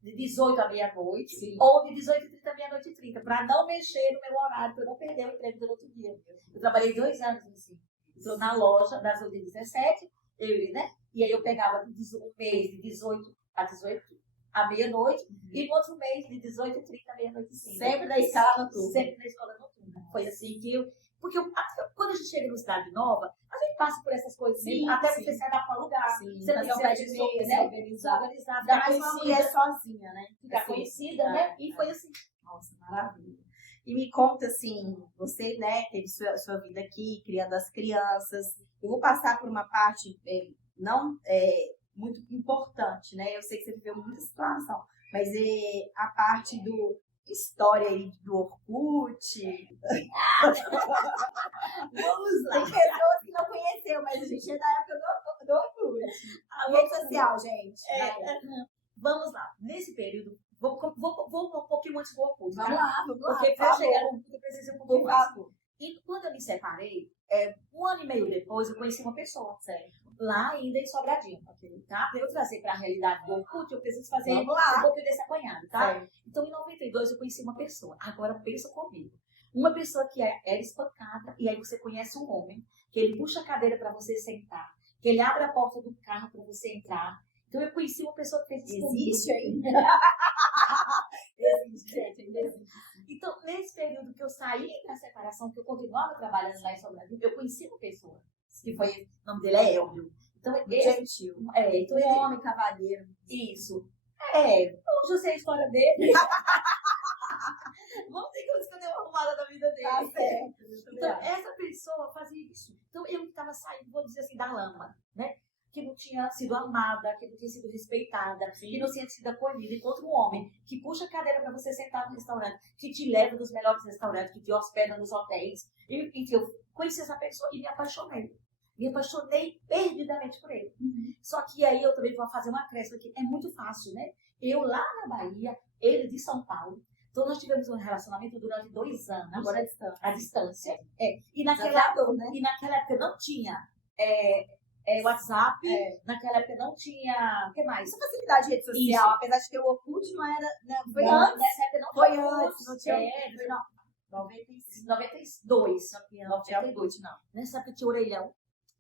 de 18 à meia-noite, ou de 18h30 à meia-noite e 30, para não mexer no meu horário, para eu não perder o emprego do outro dia. Eu trabalhei 2 anos assim. Então, na loja, das 8 às 17, né? E aí eu pegava um mês de 18 a 18 à meia-noite, e no outro mês de 18h30 à meia-noite e 5. Sempre na escola noturna. Sempre na escola noturna. Foi assim que eu... Porque quando a gente chega numa cidade nova, a gente passa por essas coisas, até você se adaptar ao lugar. Sim, você tem que se organizar. Ficar mais uma mulher sozinha, né? Ficar conhecida, né? E foi assim. Nossa, maravilha. E me conta, assim, você, né, teve sua vida aqui, criando as crianças. Eu vou passar por uma parte muito importante, né? Eu sei que você viveu muita situação, mas a parte do história aí do Orkut. Vamos lá. Tem pessoas que não conheceu, mas a gente é da época do Orkut. A rede social, gente. Vamos lá. Nesse período, vou um pouquinho antes do Orkut. Vamos lá. Porque para chegar no Orkut eu preciso um pouquinho mais. E quando eu me separei, 1 ano e meio depois, eu conheci uma pessoa, lá ainda em Sobradinho, tá? Para eu trazer para a realidade do Orkut, eu preciso fazer um pouquinho desse apanhado, tá? Então, em 92, eu conheci uma pessoa. Agora, pensa comigo. Uma pessoa que era espancada, e aí você conhece um homem, que ele puxa a cadeira para você sentar, que ele abre a porta do carro para você entrar. Então, eu conheci uma pessoa que fez isso. Existe ainda? Existe, gente, ainda existe. Então, nesse período que eu saí da separação, que eu continuava trabalhando lá em Sobradinho, eu conheci uma pessoa, que foi, o nome dele é Elvio. Então, gentil. Então um homem cavalheiro. Isso. Hoje eu sei a história dele. Vamos ter que esconder uma arrumada da vida dele. Tá certo. Então, essa pessoa fazia isso. Então, eu estava saindo, vou dizer assim, da lama, né? Que não tinha sido amada, que não tinha sido respeitada, que não tinha sido acolhida. Encontra um homem que puxa a cadeira para você sentar no restaurante, que te leva nos melhores restaurantes, que te hospeda nos hotéis. Enfim, eu conheci essa pessoa e me apaixonei. Me apaixonei perdidamente por ele. Só que aí eu também vou fazer uma acréscimo aqui. É muito fácil, né? Eu lá na Bahia, ele de São Paulo. Então nós tivemos um relacionamento durante 2 anos. Agora à distância. E naquela época não tinha WhatsApp, naquela época não tinha... O que mais? Essa facilidade de rede social, apesar de ter o Orkut, não era... Foi antes. Nessa época não foi antes. Não tinha... Não. 92. Não tinha Orkut, não. Nessa época tinha orelhão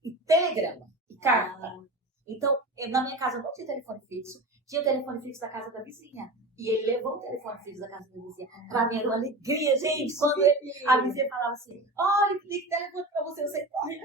e telegrama e carta. Então, na minha casa não tinha telefone fixo. Tinha telefone fixo da casa da vizinha. E ele levou o telefone fixo da casa da vizinha. Pra mim era uma alegria, gente. Quando a vizinha falava assim, olha, que telefone pra você, você corre.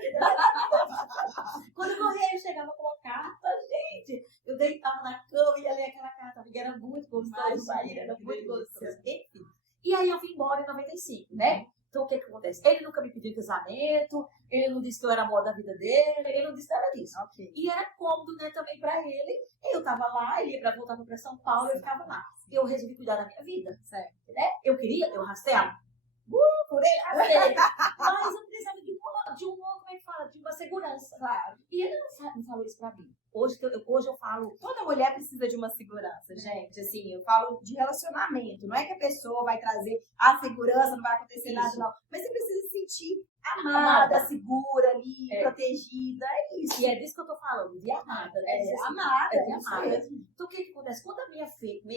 Quando o correio chegava com uma carta, gente, eu deitava na cama e ia ler aquela carta. Porque era muito gostoso. Era muito gostoso. Enfim. E aí eu vim embora em 95, né? Então, o que acontece? Ele nunca me pediu casamento, ele não disse que eu era amor da vida dele, ele não disse nada disso. E era cômodo, né, também pra ele. Eu tava lá, ele ia pra voltar pra São Paulo, eu ficava lá. Eu resolvi cuidar da minha vida, né? Eu rasteava. Por ele, rastei. Mas eu precisava de como é que fala? De uma segurança. Claro. E ele não falou isso pra mim. Hoje eu falo... Toda mulher precisa de uma segurança, gente. Assim, eu falo de relacionamento. Não é que a pessoa vai trazer a segurança, não vai acontecer nada, não. Mas você precisa se sentir amada, segura ali, protegida. É isso. E é disso que eu tô falando, de amada, né? Amada. De amada. Então, o que acontece? Quando a minha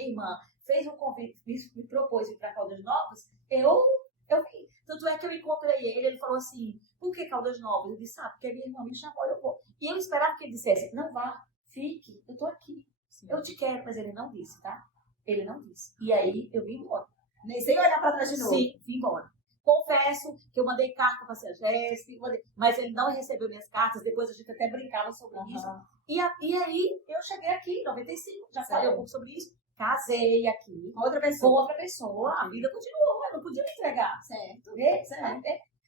irmã fez um convite, me propôs ir pra Caldas Novas, eu vim. Tanto é que eu encontrei ele falou assim, por que Caldas Novas? Eu disse, porque minha irmã me chamou, eu vou. E eu esperava que ele dissesse, não vá, fique, eu tô aqui. Sim. Eu te quero, mas ele não disse, tá? Ele não disse. E aí, eu vim embora. Nem sem olhar pra trás de novo. Sim, vim embora. Confesso que eu mandei carta pra Cia Jéssica, mas ele não recebeu minhas cartas, depois a gente até brincava sobre isso. E aí, eu cheguei aqui em 95, já falei um pouco sobre isso. Casei aqui com outra pessoa. A vida continuou, eu não podia me entregar. Certo. Tem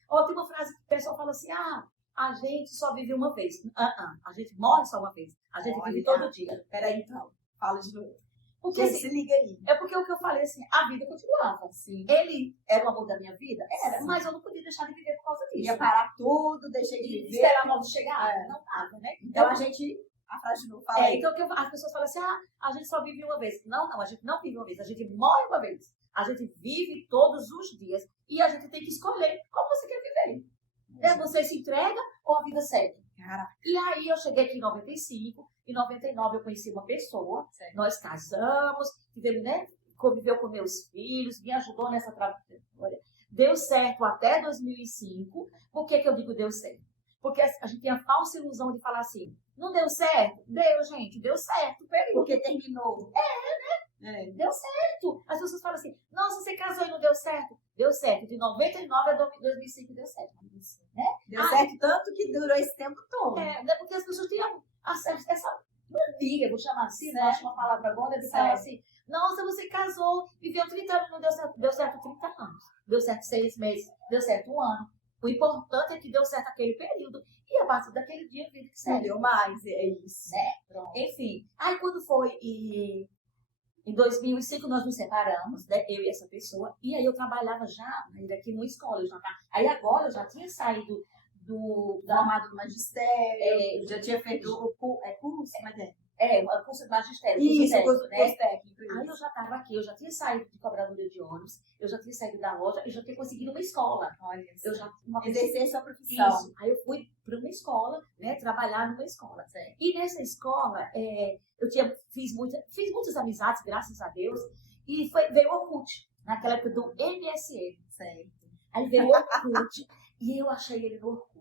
uma frase que o pessoal fala assim, a gente só vive uma vez. A gente morre só uma vez. A gente vive todo dia. Peraí, então. Fala de novo. Porque assim, se liga aí. É porque o que eu falei assim, a vida continuava. Sim. Ele era o amor da minha vida? Era. Sim. Mas eu não podia deixar de viver por causa disso. Ia parar tudo, deixei de viver. Esperar a morte chegar? Não dava, né? Então a gente... A frase de novo, fala aí. Então as pessoas falam assim, a gente só vive uma vez. Não, a gente não vive uma vez. A gente morre uma vez. A gente vive todos os dias. E a gente tem que escolher como você quer viver. Você se entrega ou a vida segue? Caraca. E aí eu cheguei aqui em 95, em 99 eu conheci uma pessoa, nós casamos, tivemos, né, conviveu com meus filhos, me ajudou nessa trajetória. Deu certo até 2005. Por que eu digo deu certo? Porque a gente tem a falsa ilusão de falar assim, não deu certo? Deu, gente, deu certo. Porque terminou. Deu certo. As pessoas falam assim, nossa, você casou e não deu certo? Deu certo. De 99 a 2005 deu certo. Né? Deu certo tanto que durou esse tempo todo. Né? Porque as pessoas têm essa mania, vou chamar assim, né? Acho uma palavra agora, de falar assim, nossa, você casou, viveu 30 anos, não deu certo. Deu certo 30 anos. Deu certo 6 meses. Deu certo 1 ano. O importante é que deu certo aquele período. E a partir daquele dia, a vida que segue. Deu mais, é isso. Né? Pronto. Enfim, aí quando foi em 2005 nós nos separamos, né? Eu e essa pessoa. E aí eu trabalhava já aqui numa escola. Aí agora eu já tinha saído formado no magistério, já tinha feito o curso, mas o curso de magistério. Isso, curso técnico. Aí eu já estava aqui, eu já tinha saído de cobradora de ônibus, eu já tinha saído da loja e já tinha conseguido uma escola. Olha, eu já exercer sua profissão. Isso. Aí eu fui para uma escola, né, trabalhar numa escola. Certo. E nessa escola, fiz muitas amizades, graças a Deus, e veio o Orkut, naquela época do MSN. Certo. Aí veio o Orkut e eu achei ele no Orkut.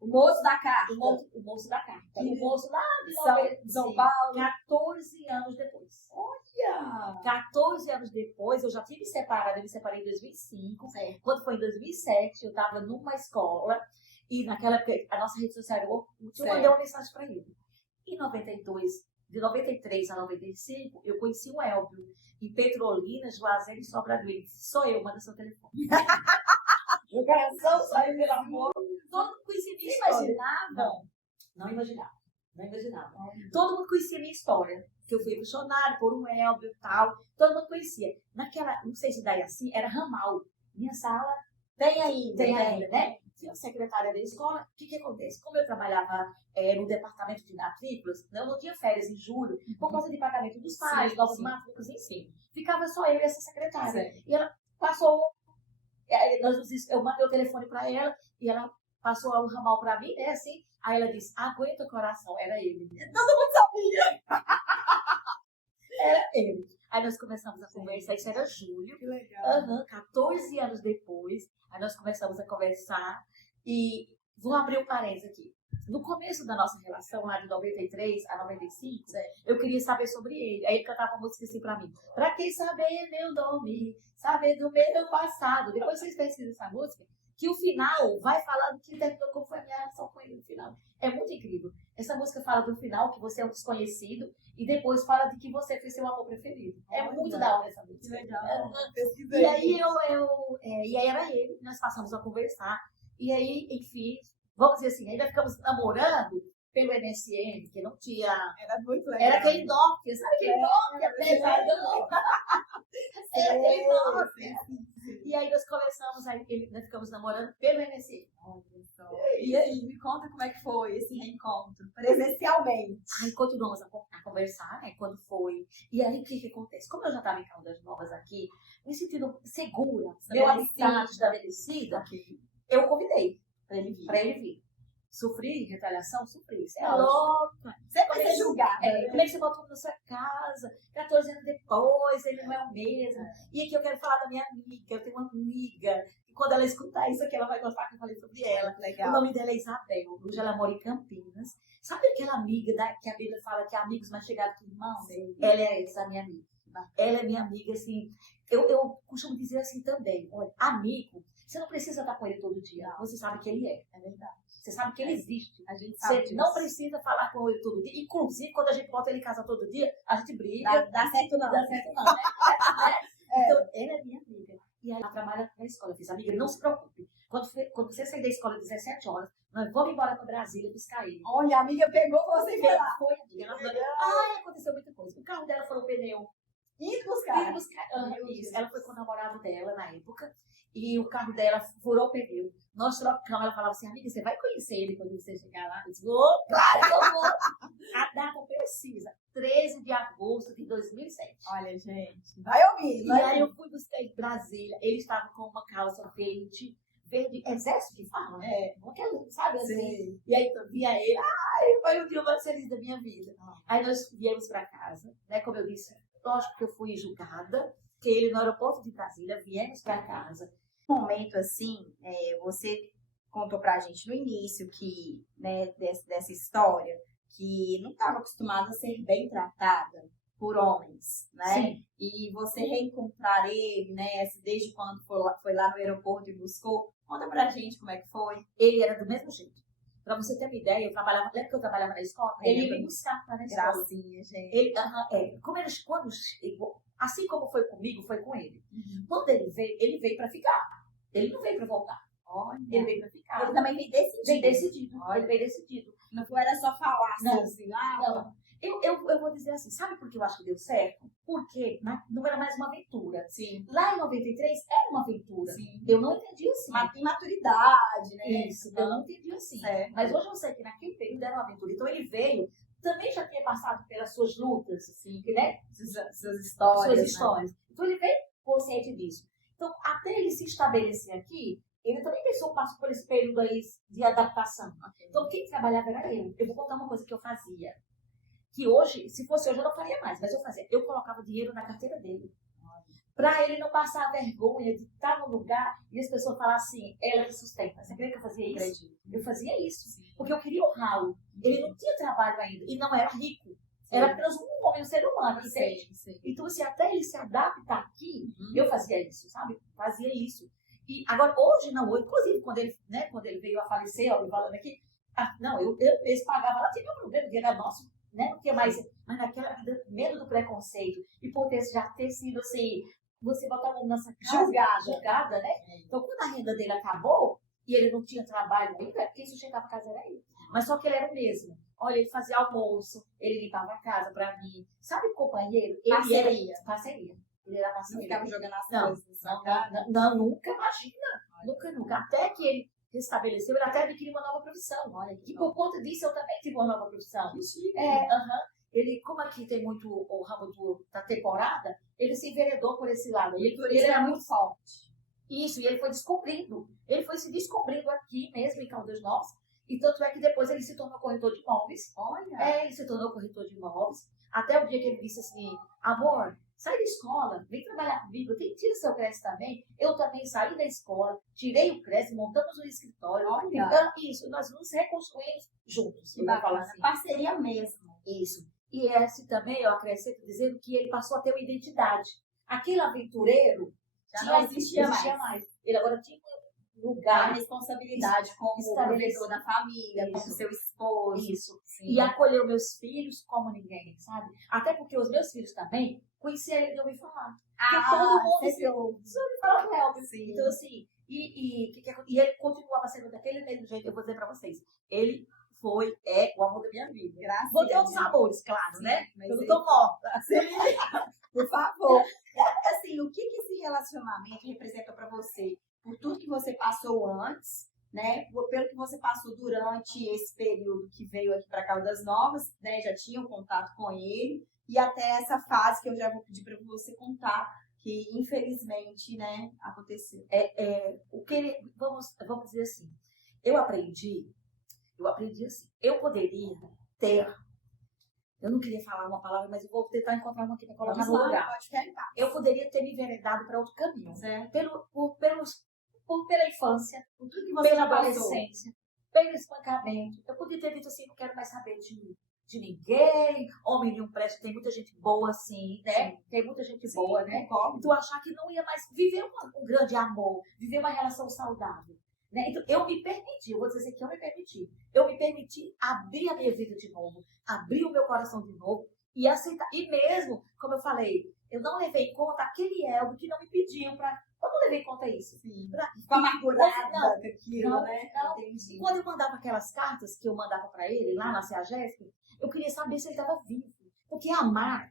O moço da carta. O moço da carta. O moço lá de São Paulo. 14 anos depois. Olha! 14 anos depois, eu já tinha me separado. Eu me separei em 2005. Certo. Quando foi em 2007, eu estava numa escola. E naquela época, a nossa rede social era o Orkut. Eu mandei uma mensagem para ele. Em 92, de 93 a 95, eu conheci o Elvio. Em Petrolina, Juazeiro e Sobradinho. Ele disse, sou eu, manda seu telefone. Meu coração saiu pelo amor. Todo mundo conhecia minha história. Imaginava? Não imaginava. Não imaginava. Todo mundo conhecia minha história. Que eu fui apaixonada por um Elvio e tal. Todo mundo conhecia. Naquela, não sei se daí assim, era ramal. Minha sala tem ainda, né? Tinha a secretária da escola. O que acontece? Como eu trabalhava no departamento de matrículas, eu não tinha férias em julho, por causa de pagamento dos pais, novas matrículas, enfim. Ficava só eu e essa secretária. Sim. E ela passou... Eu mandei o telefone para ela e ela passou o ramal para mim, né, assim. Aí ela disse, aguenta o coração, era ele. Todo mundo sabia. Era ele. Aí nós começamos a conversar, isso era julho. Que legal. 14 anos depois, aí nós começamos a conversar e vou abrir um parênteses aqui. No começo da nossa relação, lá de 93 a 95, eu queria saber sobre ele. Aí ele cantava uma música assim pra mim. Pra quem saber meu nome, saber do meu passado. Depois vocês pesquisam essa música, que o final vai falando que terminou como foi a minha relação com ele no final. É muito incrível. Essa música fala do final, que você é um desconhecido, e depois fala de que você foi seu amor preferido. É muito da hora essa música. Que legal. E aí e aí era ele, nós passamos a conversar. E aí, enfim, vamos dizer assim, ainda ficamos namorando pelo MSN, que não tinha... Era muito legal. Era aquele Nokia, sabe aquele Nokia pesadão? Era aquele Nokia. E aí nós começamos, nós ficamos namorando pelo MSN. E aí, me conta como é que foi esse reencontro, presencialmente. Aí continuamos a conversar, né, quando foi. E aí, o que acontece? Como eu já estava em Caldas Novas aqui, me sentindo segura, meu habitat estabelecida, eu convidei para ele vir. Sofri retaliação? Sofri. Você é louca. Você vai ser julgada. Como é que você botou na sua casa? 14 anos depois, ele não é o mesmo. E aqui eu quero falar da minha amiga. Eu tenho uma amiga. E quando ela escutar isso aqui, ela vai gostar que eu falei sobre ela. Legal. O nome dela é Isabel. Hoje ela mora em Campinas. Sabe aquela amiga que a Bíblia fala que é amigos mais chegados que irmãos? Sim. Ela é essa minha amiga. Ela é minha amiga, assim. Eu costumo dizer assim também. Olha, amigo, você não precisa estar com ele todo dia. Você sabe que ele é. É verdade. Você sabe que ele existe. A gente sabe Você disso. não precisa falar com ele todo dia. Inclusive, quando a gente bota ele em casa todo dia, a gente briga. Dá certo não. Dá certo não, né? Então, ela é minha amiga. E aí ela trabalha na escola. Eu fiz, amiga, não se preocupe. Quando você sair da escola às 17 horas, nós vamos embora para Brasília buscar ele. Olha, a amiga pegou você e foi lá. Foi, amiga. Ela falou, aconteceu muita coisa. O carro dela foi o pneu. Indo buscar. Isso. Ela foi com o namorado dela na época. E o carro dela furou o pneu. Nós trocamos, ela falava assim, amiga, você vai conhecer ele quando você chegar lá? Eu disse, claro que eu vou. A data precisa, 13 de agosto de 2007. Olha, gente, vai ouvir. E aí eu fui buscar em Brasília, ele estava com uma calça verde, verde, exército que fala, né? Não aquela, sabe assim? Sim. E aí eu via ele, foi o dia mais feliz da minha vida. Aí nós viemos para casa, né? Como eu disse, lógico que eu fui julgada, que ele no aeroporto de Brasília, viemos para casa. Um momento assim, você contou pra gente no início que, né, dessa história, que não estava acostumada a ser bem tratada por homens, né? Sim. E você reencontrar ele, né? Desde quando foi lá no aeroporto e buscou. Conta pra gente como é que foi. Ele era do mesmo jeito. Pra você ter uma ideia, lembra que eu trabalhava na escola? Ele ia me buscar lá na escola. Gracinha, gente. Assim como foi comigo, foi com ele. Uhum. Quando ele veio pra ficar. Ele não veio pra voltar. Olha. Ele veio pra ficar. Ele também veio decidido. Veio decidido. Olha. Ele veio decidido. Não era só falar Não. assim, Não. Eu vou dizer assim, sabe por que eu acho que deu certo? Porque não era mais uma aventura. Sim. Lá em 93 era uma aventura. Sim. Eu não entendi assim. Imaturidade, né? Isso, eu não entendi assim. Certo. Mas hoje eu sei que naquele período era uma aventura. Então ele veio, também já tinha passado pelas suas lutas, assim, né? Suas histórias. Suas histórias. Então ele veio consciente disso. Então, até ele se estabelecer aqui, ele também passou por esse período aí de adaptação. Okay. Então, quem trabalhava era eu. Eu vou contar uma coisa que eu fazia. Que hoje, se fosse hoje, eu não faria mais, mas eu fazia. Eu colocava dinheiro na carteira dele. Para ele não passar a vergonha de estar no lugar e as pessoas falarem assim, ela que sustenta. Você acredita que eu fazia isso? Acredito. Eu fazia isso. Porque eu queria honrá-lo. Ele não tinha trabalho ainda e não era rico. Era apenas um homem, um ser humano. Entende? Sim. Então, se até ele se adaptar aqui, eu fazia isso, sabe? Fazia isso. E agora, hoje não. Inclusive, quando ele veio a falecer, ó, me falando aqui, eles pagavam lá, tinha meu problema, porque era nosso. Né? Não tinha mais, mas naquela vida, medo do preconceito. E por já ter sido assim, você botar a mão nessa casa, julgada, né? Então, quando a renda dele acabou, e ele não tinha trabalho ainda, quem sustentava a casa era ele. Mas só que ele era o mesmo. Olha, ele fazia almoço, ele limpava a casa pra mim. Sabe, companheiro? Parceria. Parceria. Ele era Não parceria. ficava jogando as Não, coisas na sua cara. não, nunca, imagina. Nunca. Até que ele restabeleceu, ele até adquiriu uma nova profissão. Olha, e por conta disso, eu também tive uma nova profissão. Ele, como aqui tem muito o ramo da temporada, ele se enveredou por esse lado. Ele era muito forte. Isso, e ele foi descobrindo. Ele foi se descobrindo aqui mesmo, em Caldas Novas. E tanto é que depois ele se tornou corretor de imóveis. Olha. Ele se tornou corretor de imóveis. Até o dia que ele disse assim, amor, sai da escola, vem trabalhar comigo, tira seu crédito também. Eu também saí da escola, tirei o crédito, montamos um escritório. Olha. Isso, nós nos reconstruímos juntos. Que bacana. Assim. Parceria mesmo. Isso. E esse também, eu acrescento dizendo que ele passou a ter uma identidade. Aquele aventureiro já não existia mais. Ele agora tinha um lugar. A responsabilidade como provedor da família, como seu esposo. Isso. Sim. E acolheu meus filhos como ninguém, sabe? Até porque os meus filhos também conheciam ele de ouvir falar. Porque todo mundo se fala com help. Então, assim, e ele continuava sendo daquele mesmo jeito, eu vou dizer pra vocês. Ele é o amor da minha vida. Graças vou ter outros amores, claro, né? Eu não tô morta. Por favor. Assim, o que esse relacionamento representa pra você? Por tudo que você passou antes, né? Pelo que você passou durante esse período que veio aqui para Caldas Novas, né? Já tinha um contato com ele. E até essa fase que eu já vou pedir para você contar, que infelizmente, né, aconteceu. Vamos dizer assim, eu aprendi assim, eu poderia ter, eu não queria falar uma palavra, mas eu vou tentar encontrar uma aqui para colocar no lugar. Pode ficar em paz. Eu poderia ter me enveredado para outro caminho, certo? Pela infância, por tudo que você pela adolescência, pelo espancamento. Eu podia ter dito assim, não quero mais saber de ninguém, homem nenhum presta, tem muita gente boa assim, né? Sim. Tem muita gente boa, né? Então achar que não ia mais viver um grande amor, viver uma relação saudável. Né? Então, eu me permiti, eu vou dizer assim que eu me permiti abrir a minha vida de novo, abrir o meu coração de novo e aceitar. E mesmo, como eu falei, eu não levei em conta aquele Elvio que não me pediu para. Eu não levei em conta isso. Ficou amargurada daquilo, né? Não. Quando eu mandava aquelas cartas que eu mandava para ele, lá na CEAGESP, eu queria saber se ele estava vivo. Porque amar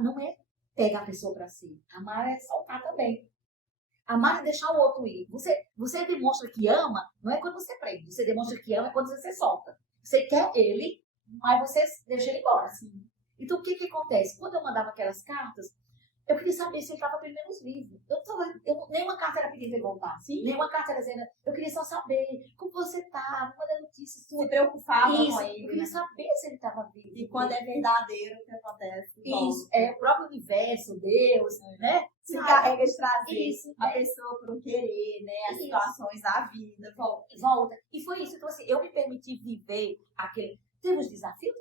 não é pegar a pessoa para si. Amar é soltar também. Amar é deixar o outro ir. Você demonstra que ama, não é quando você prende. Você demonstra que ama é quando você solta. Você quer ele, mas você deixa ele embora. Assim. Então, o que acontece? Quando eu mandava aquelas cartas, Eu queria saber se ele estava pelo menos vivo. Nenhuma carta era pedindo ele voltar. Sim. Nenhuma carta era dizendo, eu queria só saber como você estava, mandar notícias. Se preocupava com Eu ele. queria saber se ele estava vivo. E quando é verdadeiro, o que acontece? Isso, o próprio universo, Deus, né? Se encarrega de trazer Isso, a pessoa por um querer, né? As situações da vida. Volta. E foi isso. Então, assim, eu me permiti viver aquele... Teve os desafios?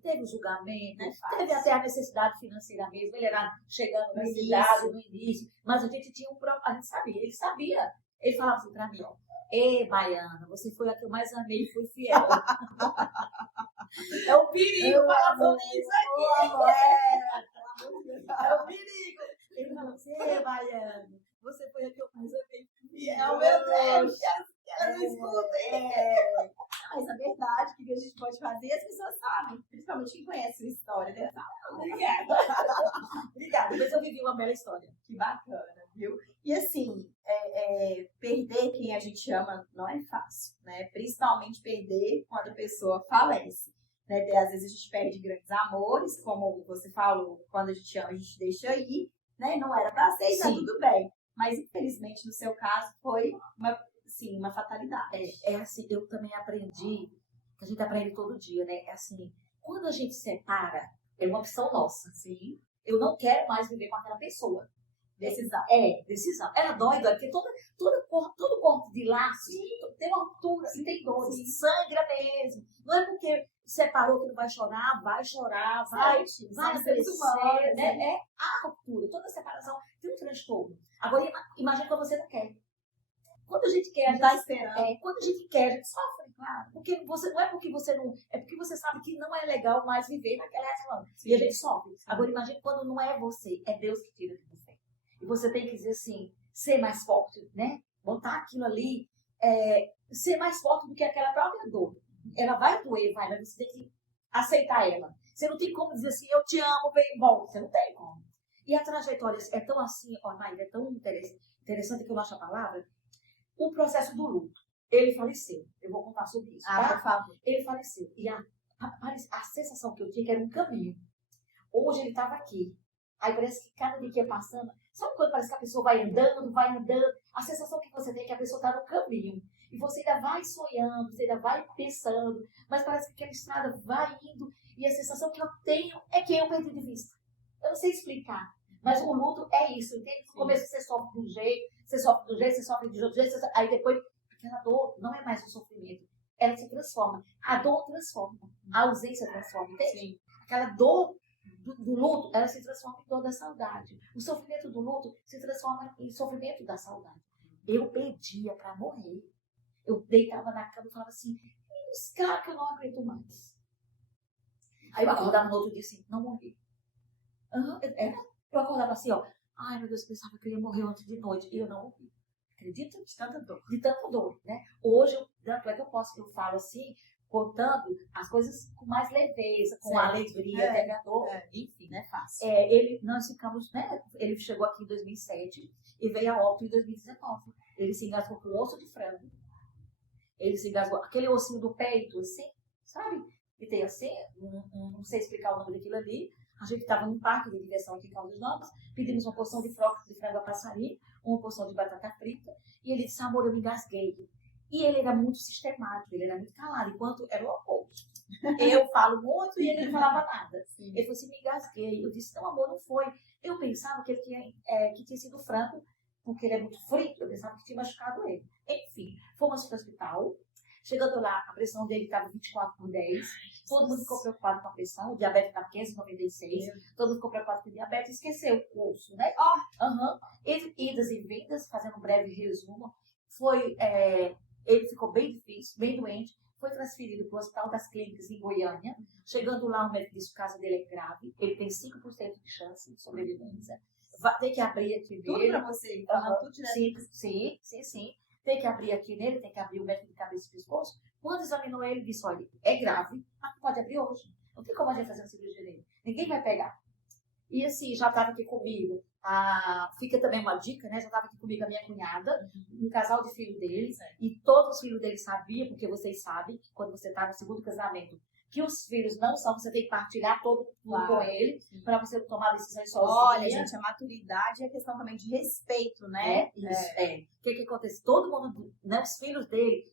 Teve o julgamento, teve até a necessidade financeira mesmo. Ele era chegando na cidade no início, mas a gente tinha a gente sabia, ele sabia. Ele falava assim pra mim, ó, ei, Baiana, você foi a que eu mais amei e fui fiel. É o perigo, falar sobre isso aqui. É o perigo. Ele falou assim, ei, Baiana, você foi a que eu mais amei e fui fiel. Meu Deus, ela não escuta. Mas a verdade, o que a gente pode fazer, as pessoas sabem, principalmente quem conhece sua história, né? Obrigada, mas eu vivi uma bela história. Que bacana, viu? E assim, perder quem a gente ama não é fácil, né? Principalmente perder quando a pessoa falece. Né? Às vezes a gente perde grandes amores, como você falou, quando a gente ama, a gente deixa ir, né? Não era pra ser, tá tudo bem. Mas infelizmente, no seu caso, foi uma fatalidade. Assim, eu também aprendi, que a gente aprende todo dia, né? É assim, quando a gente separa, é uma opção nossa. Sim. Eu não quero mais viver com aquela pessoa. Decisão. Decisão. Ela dói, porque todo corpo de laços tem uma ruptura e tem dor. Sangra mesmo. Não é porque separou que não vai chorar, vai adoecer, né? É a ruptura. Toda separação tem um transtorno. Agora, imagina que você não quer. Quando a gente quer, a gente está esperando. Quando a gente quer, a gente sofre, claro. Porque não é porque você não. É porque você sabe que não é legal mais viver naquela relação. E a gente sofre. Agora, imagine quando não é você, é Deus que tira de você. E você tem que dizer assim, ser mais forte, né? Botar aquilo ali, ser mais forte do que aquela própria dor. Ela vai doer, mas você tem que aceitar ela. Você não tem como dizer assim, eu te amo, vem, bom. Você não tem como. E a trajetória é tão assim, Maíra, é tão interessante que eu acho a palavra. O processo do luto. Ele faleceu. Eu vou contar sobre isso. Por favor. Ele faleceu. E a sensação que eu tinha que era um caminho. Hoje ele estava aqui. Aí parece que cada dia que ia passando, sabe quando parece que a pessoa vai andando, a sensação que você tem é que a pessoa está no caminho. E você ainda vai sonhando, você ainda vai pensando, mas parece que aquela estrada vai indo, e a sensação que eu tenho é que eu perdi de vista. Eu não sei explicar, mas o luto é isso, entende? No começo você sofre de um jeito, você sofre de outro jeito, aí depois, aquela dor não é mais um sofrimento, ela se transforma. A dor transforma, a ausência transforma, entende? Sim. Aquela dor do luto, ela se transforma em dor da saudade. O sofrimento do luto se transforma em sofrimento da saudade. Eu pedia para morrer. Eu deitava na cama e falava assim, cara, que eu não aguento mais. Aí eu acordava no outro dia assim, não morri. Eu acordava assim, ó, ai meu Deus, eu pensava que eu ia morrer ontem de noite, e eu não morri. Acredita? De tanta dor. De tanta dor, né? Hoje, tanto é que eu falo assim, contando as coisas com mais leveza, com alegria, pegador, enfim, não é fácil. Nós ficamos, né? Ele chegou aqui em 2007 e veio a óbito em 2019. Ele se engasgou com osso de frango. Ele se engasgou, aquele ossinho do peito, assim, sabe? E tem assim, não sei explicar o nome daquilo ali. A gente estava num parque de diversão aqui em Caldas Novas, pedimos uma porção de frango a passarinho, uma porção de batata frita, e ele disse, amor, eu me engasguei. E ele era muito sistemático, ele era muito calado, enquanto era o oposto. Eu falo muito e ele não falava nada. Sim. Ele falou assim, me engasguei. Eu disse, não, amor, não foi. Eu pensava que ele tinha sido frango, porque ele é muito frito, eu pensava que tinha machucado ele. Enfim, fomos para o hospital. Chegando lá, a pressão dele estava 24/10. Todo mundo ficou preocupado com a pressão. O diabetes estava 596. Todo mundo ficou preocupado com o diabetes. Esqueceu o osso, né? Idas e vindas, fazendo um breve resumo. Ele ficou bem difícil, bem doente. Foi transferido para o Hospital das Clínicas em Goiânia. Chegando lá, o médico disse que o caso dele é grave. Ele tem 5% de chance de sobrevivência. Vai ter que abrir aqui nele. Tudo para você. Tudo Sim. Tem que abrir aqui nele, tem que abrir o método de cabeça e pescoço. Quando examinou ele, disse, olha, é grave, mas não pode abrir hoje. Não tem como a gente fazer uma cirurgia nele. Ninguém vai pegar. E assim, já estava aqui comigo, fica também uma dica, né? Já estava aqui comigo a minha cunhada, um casal de filho deles, e todos os filhos deles sabiam, porque vocês sabem que quando você está no segundo casamento, que os filhos não são, você tem que partilhar todo mundo com ele, para você tomar decisões sozinha. Olha, gente, a maturidade é questão também de respeito, né? O que acontece? Todo mundo, né, os filhos dele,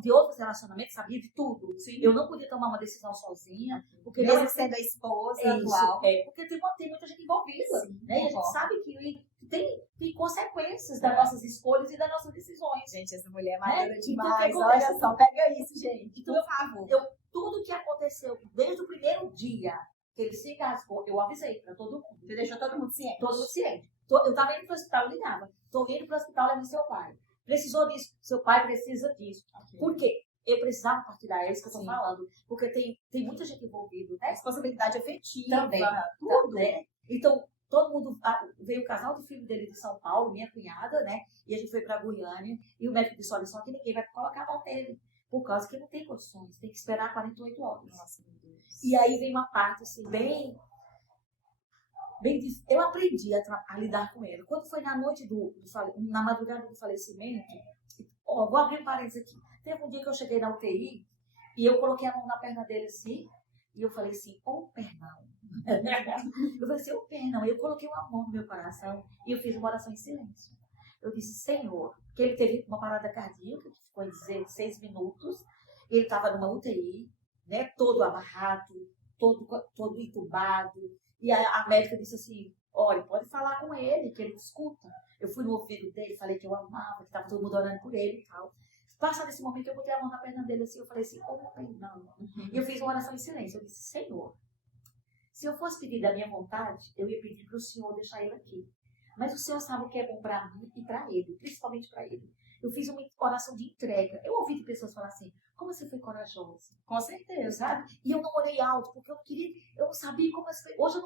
de outros relacionamentos, sabia de tudo. Sim. Eu não podia tomar uma decisão sozinha, porque mesmo não sendo a esposa atual. Porque tem muita gente envolvida. Sim, né? E a gente sabe que tem consequências das nossas escolhas e das nossas decisões. Gente, essa mulher é madura Então, demais. o que acontece? Olha só, pega isso, gente. Então, Por favor. Tudo que aconteceu desde o primeiro dia que ele se engasgou, eu avisei para todo mundo. Você deixou todo mundo ciente? Todo mundo ciente. Eu estava indo para o hospital, eu ligava. Estou indo para o hospital, leva seu pai. Precisou disso, seu pai precisa disso. Okay. Por quê? Eu precisava partilhar, é isso que eu estou Sim. falando. Porque tem muita gente envolvida, né? Responsabilidade afetiva. Também. Tudo. Né? Então, todo mundo... Veio o casal de filho dele de São Paulo, minha cunhada, né? E a gente foi para Goiânia. E o médico disse, olha só que ninguém vai colocar a mão nele. Por causa que não tem condições. Tem que esperar 48 horas. Nossa, meu Deus. E aí vem uma parte, assim, bem eu aprendi a lidar com ele. Quando foi na noite na madrugada do falecimento, vou abrir um parênteses aqui. Teve um dia que eu cheguei na UTI e eu coloquei a mão na perna dele assim, e eu falei assim, pernão. Eu falei assim, pernão. Eu coloquei uma mão no meu coração e eu fiz uma oração em silêncio. Eu disse, Senhor, que ele teve uma parada cardíaca, que ficou em 16 minutos, ele estava numa UTI, né, todo amarrado, todo entubado. E a médica disse assim, olha, pode falar com ele, que ele escuta. Eu fui no ouvido dele, falei que eu amava, que estava todo mundo orando por ele e tal. Passado esse momento, eu botei a mão na perna dele assim, eu falei assim, perdão. E eu fiz uma oração em silêncio. Eu disse, Senhor, se eu fosse pedir da minha vontade, eu ia pedir para o Senhor deixar ele aqui. Mas o Senhor sabe o que é bom para mim e para ele, principalmente para ele. Eu fiz uma oração de entrega. Eu ouvi de pessoas falar assim, como você foi corajosa? Com certeza. Sabe? E eu não olhei alto, porque eu não sabia como hoje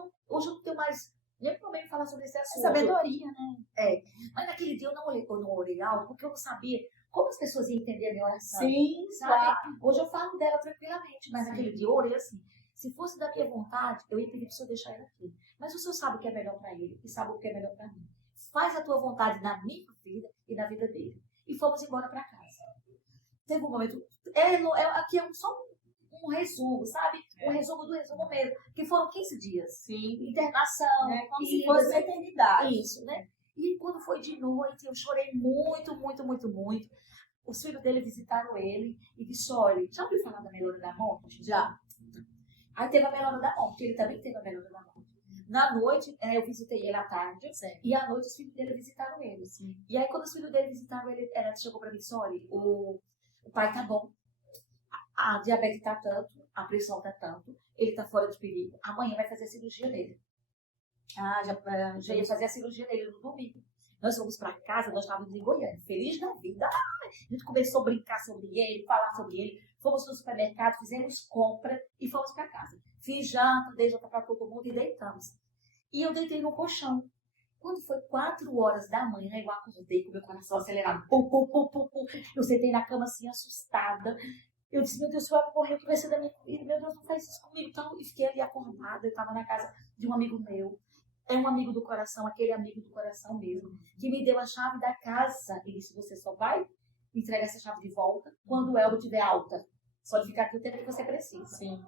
eu não tenho mais nem problema em falar sobre esse assunto. Sabedoria, né? Mas naquele dia eu não olhei alto, porque eu não sabia como as pessoas iam entender a minha oração. Sim, sabe? Claro. Hoje eu falo dela tranquilamente, mas naquele dia eu orei assim. Se fosse da minha vontade, eu ia pedir para o Senhor deixar ele aqui. Mas o Senhor sabe o que é melhor para ele e sabe o que é melhor para mim. Faz a tua vontade na minha vida e na vida dele. E fomos embora para casa. Teve um momento... Aqui é só um resumo, sabe? Um resumo do resumo mesmo. Que foram 15 dias. Sim. Internação. Como se fosse uma eternidade. Isso, né? E quando foi de noite, eu chorei muito, muito, muito, muito. Os filhos dele visitaram ele e disse, olha, já ouviu falar da melhora da morte? Já. Aí teve a melhora da morte, ele também teve a melhora da morte. Na noite, eu visitei ele à tarde, e à noite os filhos dele visitaram ele. Sim. E aí quando os filhos dele visitaram ele, ela chegou pra mim e disse, olha, o pai tá bom, a diabetes tá tanto, a pressão tá tanto, ele tá fora de perigo, amanhã vai fazer a cirurgia nele. Já ia fazer a cirurgia nele no domingo. Nós fomos para casa, nós estávamos em Goiânia, feliz da vida. A gente começou a brincar sobre ele, falar sobre ele. Fomos no supermercado, fizemos compra e fomos para casa. Fiz janta, dei janta para todo mundo e deitamos. E eu deitei no colchão. Quando foi 4 horas da manhã, eu acordei com meu coração acelerado. Pum, pum, pum, pum, pum. Eu sentei na cama assim, assustada. Eu disse, meu Deus, você vai morrer, o que vai ser da minha vida? Meu Deus, não faz isso comigo. Então, e fiquei ali acordada. Eu estava na casa de um amigo meu. É um amigo do coração, aquele amigo do coração mesmo, que me deu a chave da casa. Ele disse, você só vai entregar essa chave de volta quando o Elba estiver alta. Pode ficar aqui o tempo que você precisa. Sim.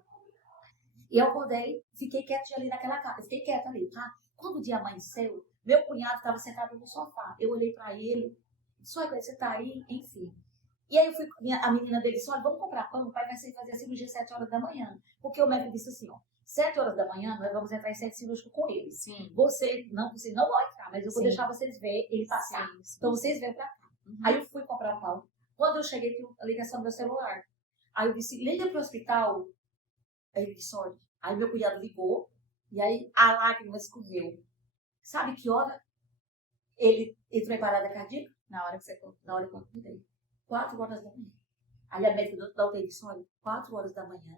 E eu acordei, fiquei quietinha ali naquela casa. Fiquei quieta ali, tá? Quando o dia amanheceu, meu cunhado estava sentado no sofá. Eu olhei para ele, disse, olha, você tá aí? Enfim. E aí eu fui, a menina dele disse, olha, vamos comprar pão, o pai vai fazer a cirurgia às 7 horas da manhã. Porque o médico disse assim, ó, 7 horas da manhã, nós vamos entrar em centro cirúrgico com ele. Sim. Vocês não vão entrar, mas eu vou deixar vocês verem ele passar. Sim. Então vocês vêm pra cá. Aí eu fui comprar o pão. Quando eu cheguei, tinha a ligação do meu celular. Aí eu disse, liga pro hospital. Aí ele disse, olha. Aí meu cunhado ligou. E aí a lágrima escorreu. Sabe que hora ele entrou em parada cardíaca? Na hora que eu acordei. 4 horas da manhã. Aí a médica da UTI disse, olha, 4 horas da manhã,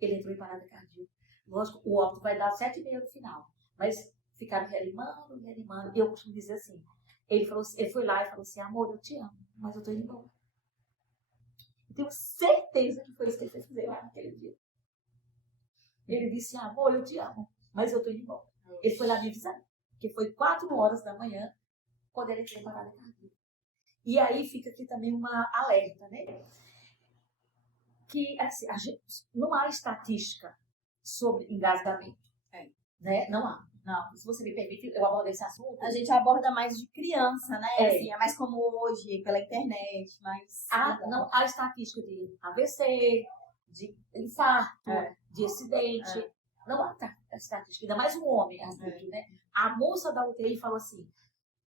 ele entrou em parada cardíaca. Lógico, o óbito vai dar 7h30 no final. Mas ficaram reanimando. E eu costumo dizer assim, ele foi lá e falou assim, amor, eu te amo, mas eu tô indo embora. Eu tenho certeza que foi isso que ele fez fazer lá naquele dia. Ele disse, amor, eu te amo, mas eu tô indo embora. Ele foi lá me avisar, porque foi 4 horas da manhã, quando ele entrou em parada cardíaca. E aí fica aqui também uma alerta, né? que assim, não há estatística sobre engasgamento. Né? Não há. Não. Se você me permite, eu abordo esse assunto. A gente aborda mais de criança, né? É. Assim, é mais como hoje, pela internet, mas... Não há estatística de AVC, de infarto, de acidente. Não há estatística. Ainda mais um homem adulto, né? A moça da UTI falou assim,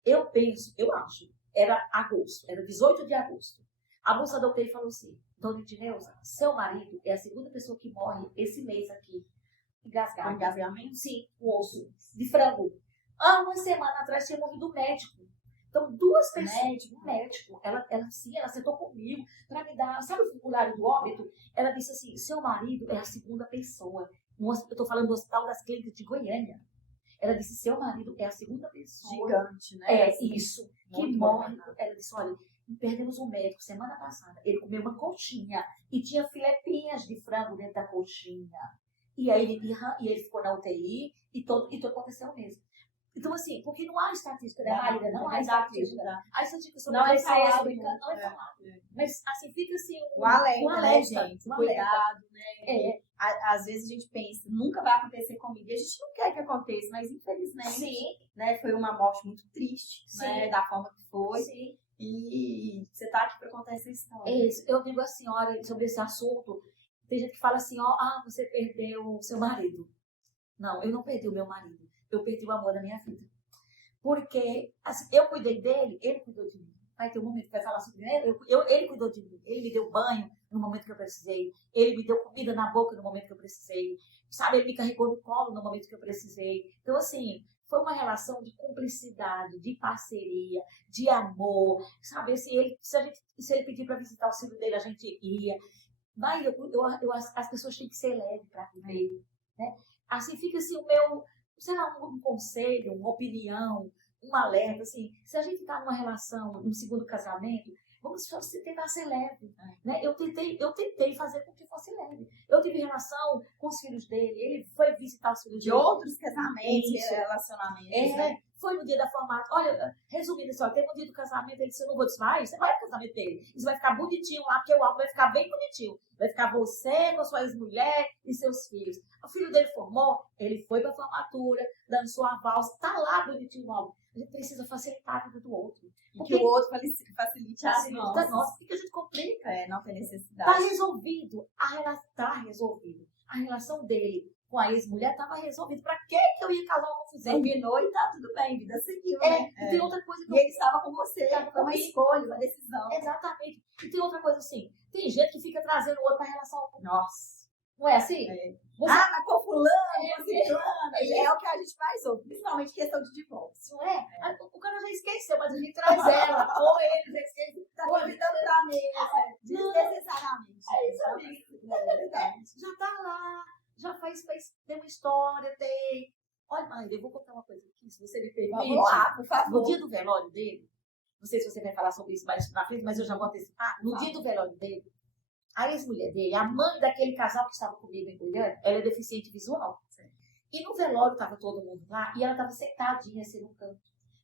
eu acho, era agosto, era 18 de agosto. A moça da UTI falou assim, Dona Edneuza, seu marido é a segunda pessoa que morre esse mês aqui. Engasgado. Engasgamento? Sim, o osso de frango. Uma semana atrás tinha morrido um médico. Então, duas pessoas, um médico, ela sentou comigo para me dar, sabe o formulário do óbito? Ela disse assim, seu marido é a segunda pessoa. Eu estou falando do Hospital das Clínicas de Goiânia. Ela disse, seu marido é a segunda pessoa. Gigante, né? Isso. Que morre. Ela disse, olha, perdemos um médico semana passada. Ele comeu uma coxinha e tinha filepinhas de frango dentro da coxinha. E aí ele ficou na UTI e tudo aconteceu mesmo. Então, assim, porque não há estatística, né, Maíra? Não há estatística. A estatística sobre não é falado, falado, não é falado. Mas, assim, fica assim um alerta, né, alerta, gente? Cuidado, né? É. Às vezes a gente pensa, nunca vai acontecer comigo. E a gente não quer que aconteça, mas infelizmente, Sim. Né, foi uma morte muito triste, Sim. né? Da forma que foi. Sim. E você tá aqui para contar essa história. Isso. Eu digo assim, olha, sobre esse assunto, tem gente que fala assim, você perdeu o seu marido. Não, eu não perdi o meu marido. Eu perdi o amor da minha vida. Porque assim, eu cuidei dele, ele cuidou de mim. Vai ter um momento que vai falar sobre ele. Ele cuidou de mim. Ele me deu banho no momento que eu precisei. Ele me deu comida na boca no momento que eu precisei. Sabe, ele me carregou no colo no momento que eu precisei. Então, assim, foi uma relação de cumplicidade, de parceria, de amor. Sabe, se ele pedir para visitar o filho dele, a gente ia. Mas as pessoas têm que ser leves para viver. Né? Assim, fica assim o meu... sei lá, um conselho, uma opinião, um alerta, assim, se a gente está numa relação, num segundo casamento, vamos tentar ser leve, né? Eu tentei fazer com que fosse leve. Eu tive relação com os filhos dele, ele foi visitar os filhos de dele. outros casamentos, relacionamentos, né? Foi no dia da formatura. Olha, resumindo só, teve um dia do casamento, ele disse, eu não vou desmaiar, você vai pro casamento dele. Isso vai ficar bonitinho lá, porque o álbum vai ficar bem bonitinho. Vai ficar você com a sua ex-mulher e seus filhos. O filho dele formou, ele foi pra formatura, dançou a valsa, tá lá bonitinho o álbum. A gente precisa facilitar a vida do outro. Porque o outro facilite as nossas. Porque a gente complica. Não tem necessidade. Tá resolvido. Tá resolvido. A relação dele com a ex-mulher estava resolvida. Pra que eu ia causar uma confusão? Terminou e tá tudo bem, vida seguiu, né? E tem outra coisa que E ele estava com você, foi uma escolha, uma decisão. Exatamente. E tem outra coisa assim, tem gente que fica trazendo o outro pra relação. Nossa. Não é assim? Mas com fulano, com ciclano. É o que a gente mais ouve, principalmente questão de divórcio. Não é? O cara já esqueceu, mas a gente traz ela. Ou ele já esqueceu. Tá convidando pra mesa, desnecessariamente. É isso aí. Já tá lá. Já tem uma história, tem... Olha, Maíra, eu vou contar uma coisa aqui, se você me permite. Vamos lá, por favor. No dia do velório dele, não sei se você vai falar sobre isso mais na frente, mas eu já vou antecipar. No dia do velório dele, a ex-mulher dele, a mãe daquele casal que estava comigo em Goiânia, ela é deficiente visual. E no velório estava todo mundo lá, e ela estava sentadinha assim no canto.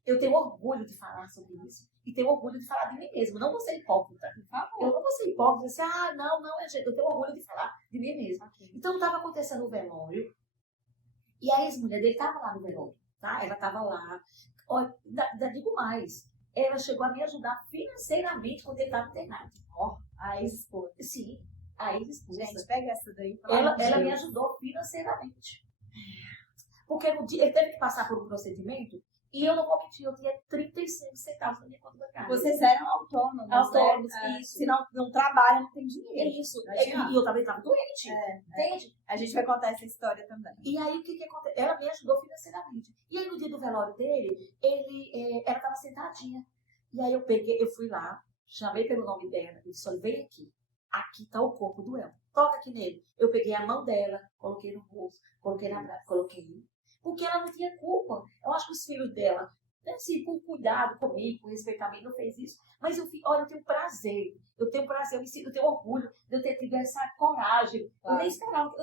Eu tenho orgulho de falar sobre isso. E tenho orgulho de falar de mim mesmo. Não vou ser hipócrita. Por favor. Eu não vou ser hipócrita. Assim, não, é jeito. Eu tenho orgulho de falar de mim mesmo. Okay. Então, estava acontecendo o velório. E a ex-mulher dele estava lá no velório. Tá? Ela estava lá. Olha, digo mais. Ela chegou a me ajudar financeiramente quando ele estava internado. A ex-esposa. Sim, a ex-esposa. Gente, pega essa daí. Ela me ajudou financeiramente. Porque no dia, ele teve que passar por um procedimento. E eu não vou mentir, eu tinha 35 centavos na minha conta bancária. Vocês eram autônomos, isso. Se não trabalha, não tem dinheiro. É isso. E eu também estava doente. Entende? A gente vai contar essa história também. E aí, o que aconteceu? Ela me ajudou financeiramente. E aí, no dia do velório dele, ela estava sentadinha. E aí, eu fui lá, chamei pelo nome dela, e disse, olha, vem aqui. Aqui está o corpo do Elmo. Toca aqui nele. Eu peguei a mão dela, coloquei no rosto, coloquei na braça, coloquei. Porque ela não tinha culpa. Eu acho que os filhos dela, assim, com cuidado comigo, com respeito a mim, não fez isso. Mas eu tenho prazer. Eu tenho orgulho de eu ter tido essa coragem. Claro. Eu nem esperava,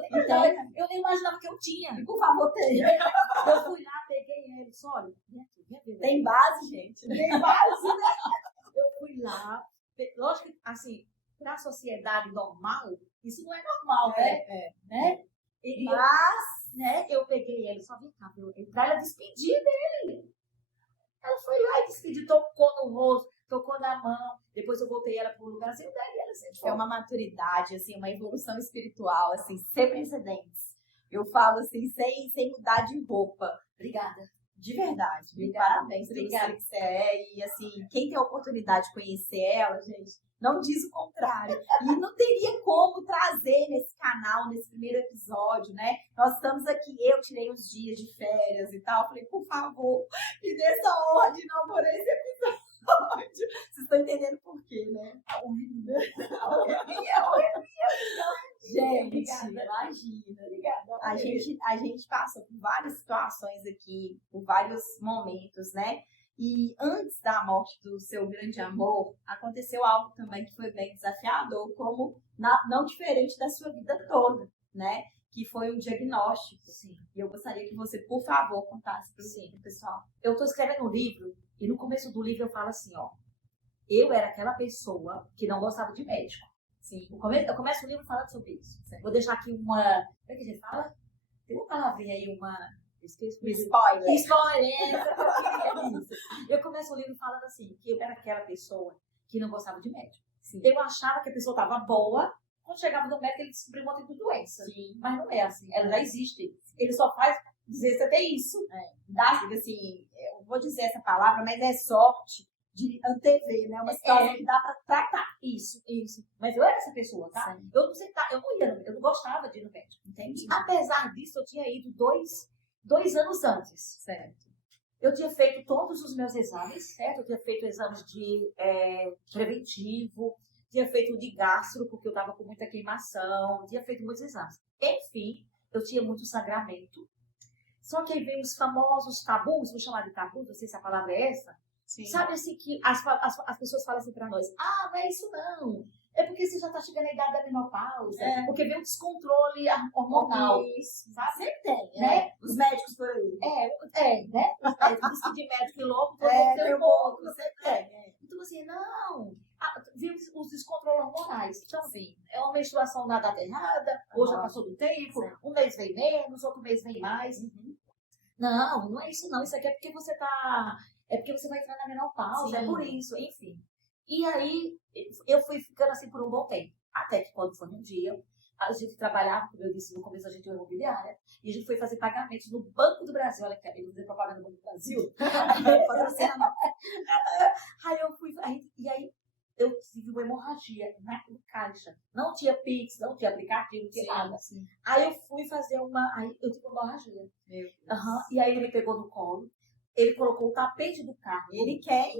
eu nem imaginava que eu tinha. E por favor, tenha. Eu fui lá, peguei ele, disse, olha, tem base, gente. Tem base, né? Eu fui lá, lógico que, assim, para a sociedade normal, Isso não é normal, né? E Mas, né, eu peguei ele, só vem cá, pra ela despedir dele. Ela foi lá e despediu, tocou no rosto, tocou na mão. Depois eu voltei ela pro lugarzinho dela e ela sentou. é uma maturidade, assim, uma evolução espiritual, assim, sem precedentes. Eu falo assim, sem mudar de roupa. Obrigada. De verdade. Obrigada. Parabéns pelo Obrigada. ser que você é. E, assim, quem tem a oportunidade de conhecer ela, gente, não diz o contrário. E não teria como trazer nesse canal, nesse primeiro episódio, né? Nós estamos aqui, eu tirei uns dias de férias e tal. Falei, por favor, me dê essa honra de inaugurar esse episódio. Vocês estão entendendo por quê, né? Gente, Obrigada. imagina. Obrigada. A gente passou por várias situações aqui, por vários momentos, né? E antes da morte do seu grande amor, aconteceu algo também que foi bem desafiador, como não diferente da sua vida toda, né? Que foi um diagnóstico. Sim. E eu gostaria que você, por favor, contasse para o pessoal. Eu estou escrevendo um livro e no começo do livro eu falo assim, ó. Eu era aquela pessoa que não gostava de médico. Sim. Eu começo o livro falando sobre isso. Certo. Vou deixar aqui uma... Como é que a gente fala? Tem uma palavrinha aí, esqueci. Spoiler. Spoiler. Eu começo o livro falando assim, que eu era aquela pessoa que não gostava de médico. Sim. Eu achava que a pessoa estava boa, quando chegava no médico ele descobriu um monte de doença. Sim. Mas não é assim, ela já existe. Ele só faz dizer que você tem isso. Assim, eu vou dizer essa palavra, mas é sorte de antever, né? Uma situação que dá para tratar. Isso. Mas eu era essa pessoa, tá? Sim. Eu não sentava, eu não gostava de ir no médico. Entendi. E, apesar disso, eu tinha ido dois anos antes. Certo. Eu tinha feito todos os meus exames, certo? Eu tinha feito exames de preventivo, tinha feito de gastro, porque eu estava com muita queimação, tinha feito muitos exames. Enfim, eu tinha muito sangramento. Só que aí veio os famosos tabus, vou chamar de tabu, não sei se a palavra é essa. Sim. Sabe assim que as pessoas falam assim pra nós, não é isso não. É porque você já tá chegando na idade da menopausa, porque vem um descontrole hormonal. Isso, sabe? sempre tem, né? Os médicos por aí. Né? Os médicos de médico e louco, todo É, mundo tem um pouco. sempre tem. Então assim, não. Viu os descontroles hormonais. Então, assim, é uma menstruação na data errada, ou já passou do tempo, um mês vem menos, outro mês vem mais. Não é isso não. Isso aqui é porque você tá... É porque você vai entrar na menopausa, é por isso, enfim. E aí, eu fui ficando assim por um bom tempo. Até que quando foi um dia, a gente trabalhava, como eu disse no começo, a gente é imobiliária, e a gente foi fazer pagamentos no Banco do Brasil. Olha que eu vou fazer propaganda no Banco do Brasil. Aí eu tive uma hemorragia no caixa. Não tinha Pix, não tinha aplicativo, não tinha nada. Sim. Aí eu fui fazer aí eu tive uma hemorragia. Meu Deus. E aí ele me pegou no colo. Ele colocou o tapete do carro. Ele quer,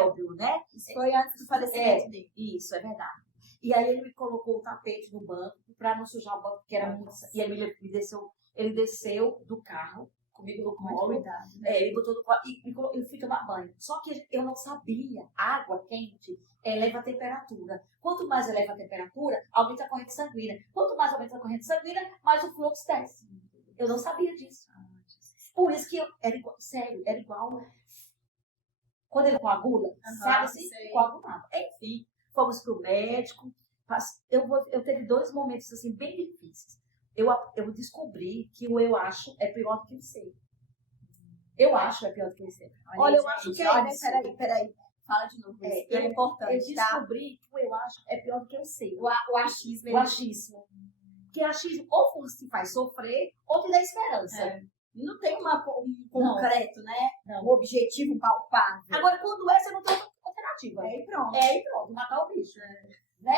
óbvio, né? isso foi antes do falecimento dele. Isso, é verdade. E aí ele me colocou o tapete no banco para não sujar o banco, porque era muito... E ele desceu do carro, comigo no colo. Cuidado, né? Ele botou no colo e eu fui tomar banho. Só que eu não sabia. Água quente eleva a temperatura. Quanto mais eleva a temperatura, aumenta a corrente sanguínea. Quanto mais aumenta a corrente sanguínea, mais o fluxo desce. Eu não sabia disso. Por isso que era igual quando ele coagula, sabe assim? Coagulava. Enfim, fomos pro médico. Eu teve 2 momentos assim bem difíceis. Eu descobri que o eu acho é pior do que o sei. Eu acho é pior do que o sei. Olha, eu acho que é isso. Peraí. Fala de novo. Isso é importante, eu descobri que o eu acho é pior do que o sei. O achismo. O achismo. Porque achismo ou se faz sofrer ou te dá esperança. Não tem um concreto, né? Não. Um objetivo palpável. Agora, quando você não tem alternativa. Aí pronto. Matar o bicho. Né?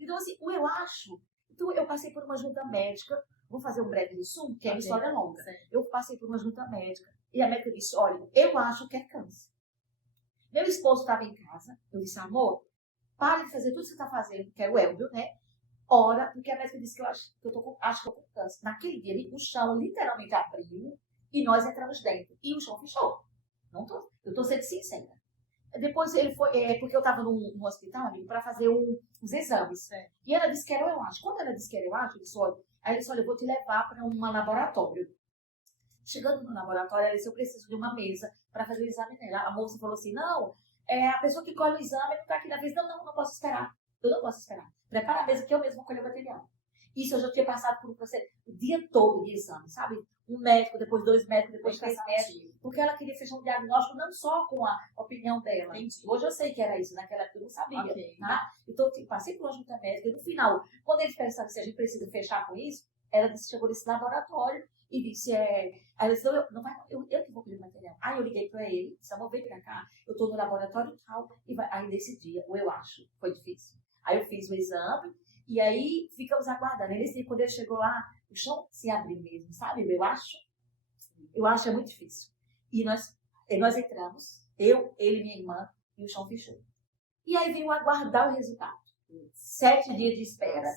Então, assim, o eu acho. Então, eu passei por uma junta médica. Vou fazer um breve resumo, que é uma história longa. Eu passei por uma junta médica. E a médica disse, olha, eu acho que é câncer. Meu esposo estava em casa. Eu disse, amor, pare de fazer tudo que você está fazendo, que é o Elvio, né? Ora, porque a médica disse que eu acho que eu tô com câncer. Naquele dia, o chão literalmente abriu e nós entramos dentro. E o chão fechou. Eu tô sendo sincera. Depois ele foi, porque eu estava no hospital, amigo, para fazer uns exames. E ela disse que era eu acho. Quando ela disse que era eu acho, ela disse, olha, eu vou te levar para um laboratório. Chegando no laboratório, ela disse, eu preciso de uma mesa para fazer o exame nela. A moça falou assim, não, a pessoa que colhe o exame não está aqui na mesa. Não posso esperar. Eu não posso esperar. Prepara a mesa que eu mesmo vou colher o material. Isso eu já tinha passado por um processo o dia todo de exame, sabe? Um médico, depois 2 médicos, depois 3 médicos. Porque ela queria fechar um diagnóstico não só com a opinião dela. Entendi. Hoje eu sei que era isso, naquela época eu não sabia. Ok. Tá? Então eu passei por uma junta médica e no final, quando eles pensaram se a gente precisa fechar com isso, ela chegou nesse laboratório e disse, aí ela disse, eu que vou pedir o material. Aí eu liguei para ele, disse, amor, vem pra cá, eu estou no laboratório e tal. Aí nesse dia, eu acho, foi difícil. Aí eu fiz o exame e aí ficamos aguardando. Aí nesse dia, quando ele chegou lá, o chão se abriu mesmo, sabe? Eu acho é muito difícil. E nós entramos, ele e minha irmã, e o chão fechou. E aí veio aguardar o resultado. 7 dias de espera.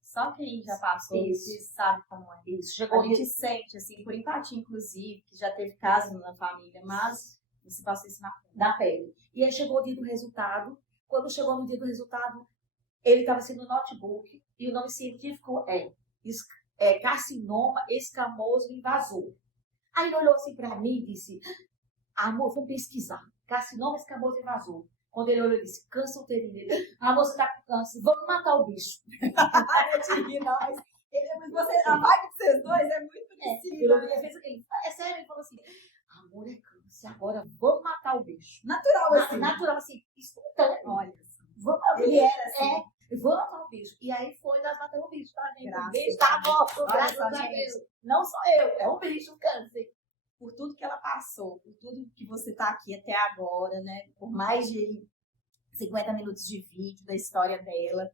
Só quem já passou, Isso. você sabe como é. Isso. Chegou A gente sente, assim, por empatia, inclusive, que já teve casos na família, mas você passou isso na pele. E aí chegou o dia do resultado. Quando chegou no dia do resultado, ele estava sendo no notebook e o nome científico é carcinoma escamoso invasor. Aí ele olhou assim para mim e disse, amor, vamos pesquisar. Carcinoma escamoso invasor. Quando ele olhou, ele disse, câncer uterino. Amor, você está com câncer, vamos matar o bicho. Eu te ri, não, mas a vibe de vocês dois é muito parecida. Ele fez aquele, é sério, ele falou assim, amor, é câncer, agora vamos matar o bicho. Natural, assim. Natural, assim, espontâneo. Olha, Ele era assim. Vou matar o bicho. E aí nós matamos o bicho, tá, gente? O bicho tá morto, graças a Deus. Não sou eu, é um bicho, um câncer. Por tudo que ela passou, por tudo que você tá aqui até agora, né? Por mais de 50 minutos de vídeo da história dela,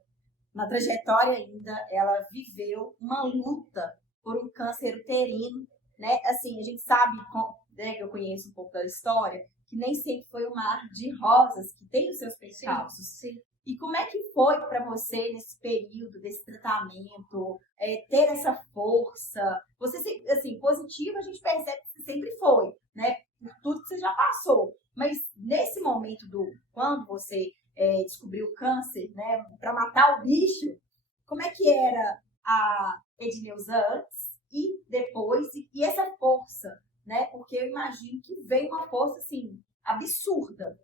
na trajetória ainda, ela viveu uma luta por um câncer uterino, né? Assim, a gente sabe, né, que eu conheço um pouco da história, que nem sempre foi um mar de rosas, que tem os seus percalços. Sim. E como é que foi para você nesse período desse tratamento, ter essa força? Você, assim, positiva a gente percebe que você sempre foi, né? Por tudo que você já passou. Mas nesse momento quando você descobriu o câncer, né? Para matar o bicho, como é que era a Edneuza antes e depois? E essa força, né? Porque eu imagino que veio uma força, assim, absurda.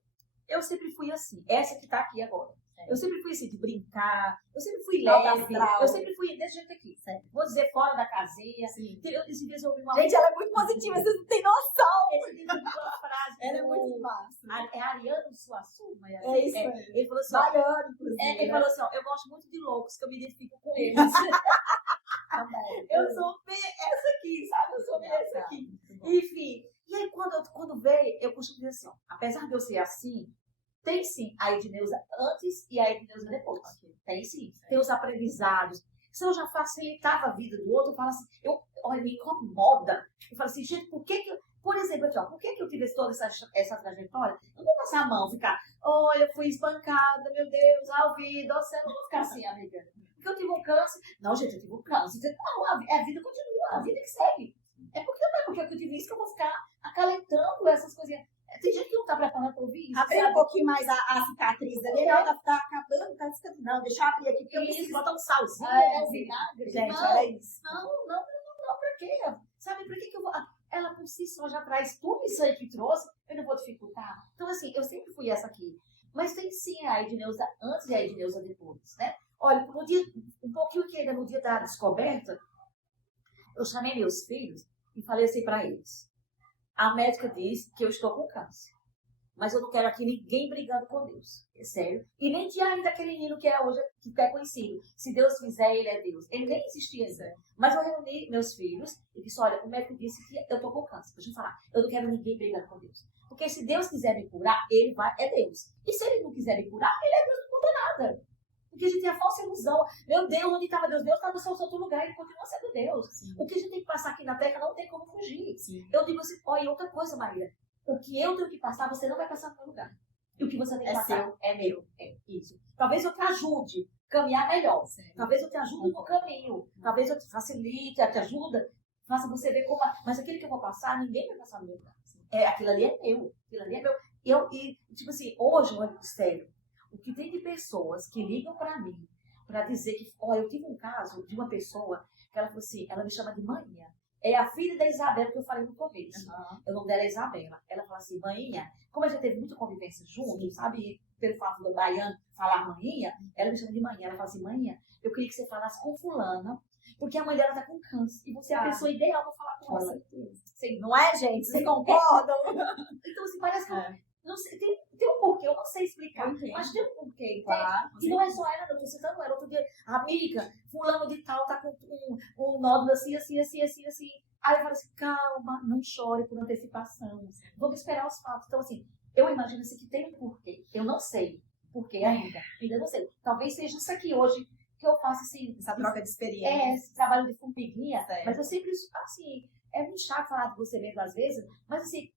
Eu sempre fui assim. Essa que tá aqui agora. Eu sempre fui assim, de brincar, eu sempre fui Alta leve, astral. eu sempre fui desse jeito aqui, certo? Vou dizer, fora da casinha. Sim. Esses dias eu ouvi uma Gente, ela é muito positiva, vocês não têm noção. Esse dia eu ouvi uma frase. Ela é muito massa. É Ariano Suassuna? É isso aí. Ele falou assim, ó, Baiano, inclusive. ele falou assim, ó, eu gosto muito de loucos, que eu me identifico com eles. Eu sou essa aqui, sabe? Eu sou essa aqui. Enfim, e aí quando veio, eu costumo dizer assim, ó, apesar de eu ser assim, tem sim a Edneuza antes e a Edneuza depois. Tem sim. Tem os aprendizados. Se eu já facilitava a vida do outro, eu falo assim, olha, me incomoda. Eu falo assim, gente, por exemplo, aqui, ó, por que eu tive toda essa trajetória? Eu não vou passar a mão, ficar, olha, eu fui espancada, meu Deus, ao vida, ao céu. Eu não vou ficar assim, amiga. Porque eu tive um câncer. Não, gente, eu tive um câncer. Não, a vida continua, a vida que segue. É porque não é porque eu tive isso que eu vou ficar acalentando essas coisinhas. Tem gente que não tá preparada para ouvir isso. Abrir um pouquinho mais a cicatriz ali, né? Tá acabando, tá descansando. Não, deixa eu abrir aqui, porque eu preciso botar um salzinho, um vinagre. Gente, não, era isso. Não, pra quê? Sabe, pra que eu vou... Ela por si só já traz tudo isso aí que trouxe, eu não vou dificultar. Então, assim, eu sempre fui essa aqui. Mas tem sim a Edneuza antes e a Edneuza depois, né? Olha, no dia, um pouquinho que ainda no dia da descoberta, eu chamei meus filhos e falei assim pra eles. A médica diz que eu estou com câncer. Mas eu não quero aqui ninguém brigando com Deus. É sério. E nem tinha ainda aquele menino que é hoje, que é conhecido. Se Deus fizer, ele é Deus. Ele nem existia ainda. Mas eu reuni meus filhos e disse, olha, o médico disse que eu estou com câncer. Deixa eu falar. Eu não quero ninguém brigando com Deus. Porque se Deus quiser me curar, ele é Deus. E se ele não quiser me curar, ele é Deus, não muda nada. Porque a gente tem a falsa ilusão. Meu Deus, onde estava Deus? Deus está no seu santo lugar, ele continua sendo Deus. Sim. O que a gente tem que passar aqui na terra não tem como fugir. Sim. Eu digo assim, olha, outra coisa, Maria. O que eu tenho que passar, você não vai passar no meu lugar. E o que você tem que passar seu. É meu. É isso. Talvez eu te ajude a caminhar melhor. Sim. Talvez eu te ajude no caminho. Talvez eu te facilite, eu te ajuda. Faça você ver como... Mas aquilo que eu vou passar, ninguém vai passar no meu lugar. Aquilo ali é meu. Aquilo ali é meu. Tipo assim, hoje, olha, sério. O que tem de pessoas que ligam para mim para dizer que, olha, eu tive um caso de uma pessoa que ela falou assim, ela me chama de manhã. É a filha da Isabela que eu falei no começo. Uhum. O nome dela é Isabela. Ela fala assim, maninha, como a gente teve muita convivência junto, sabe? Pelo fato do baiano falar maninha, ela me chama de maninha. Ela fala assim, maninha, eu queria que você falasse com fulana, porque a mãe dela tá com câncer. E você é a pessoa ideal pra falar com ela. Sim, não é, gente? Vocês concordam? Então, assim, parece que... Não sei, tem um porquê, eu não sei explicar, mas tem um porquê, entende? Claro, E não é só ela, não, tô citando ela. Outro dia, amiga, fulano de tal tá com um nódulo assim. Aí eu falo assim, calma, não chore por antecipação, vamos esperar os fatos. Então, assim, eu imagino assim, que tem um porquê. Eu não sei porquê ainda não sei. Talvez seja isso aqui hoje que eu faço, assim... Essa troca de experiência. Esse trabalho de formiguinha, mas eu sempre, assim... É muito chato falar de você mesmo às vezes, mas assim,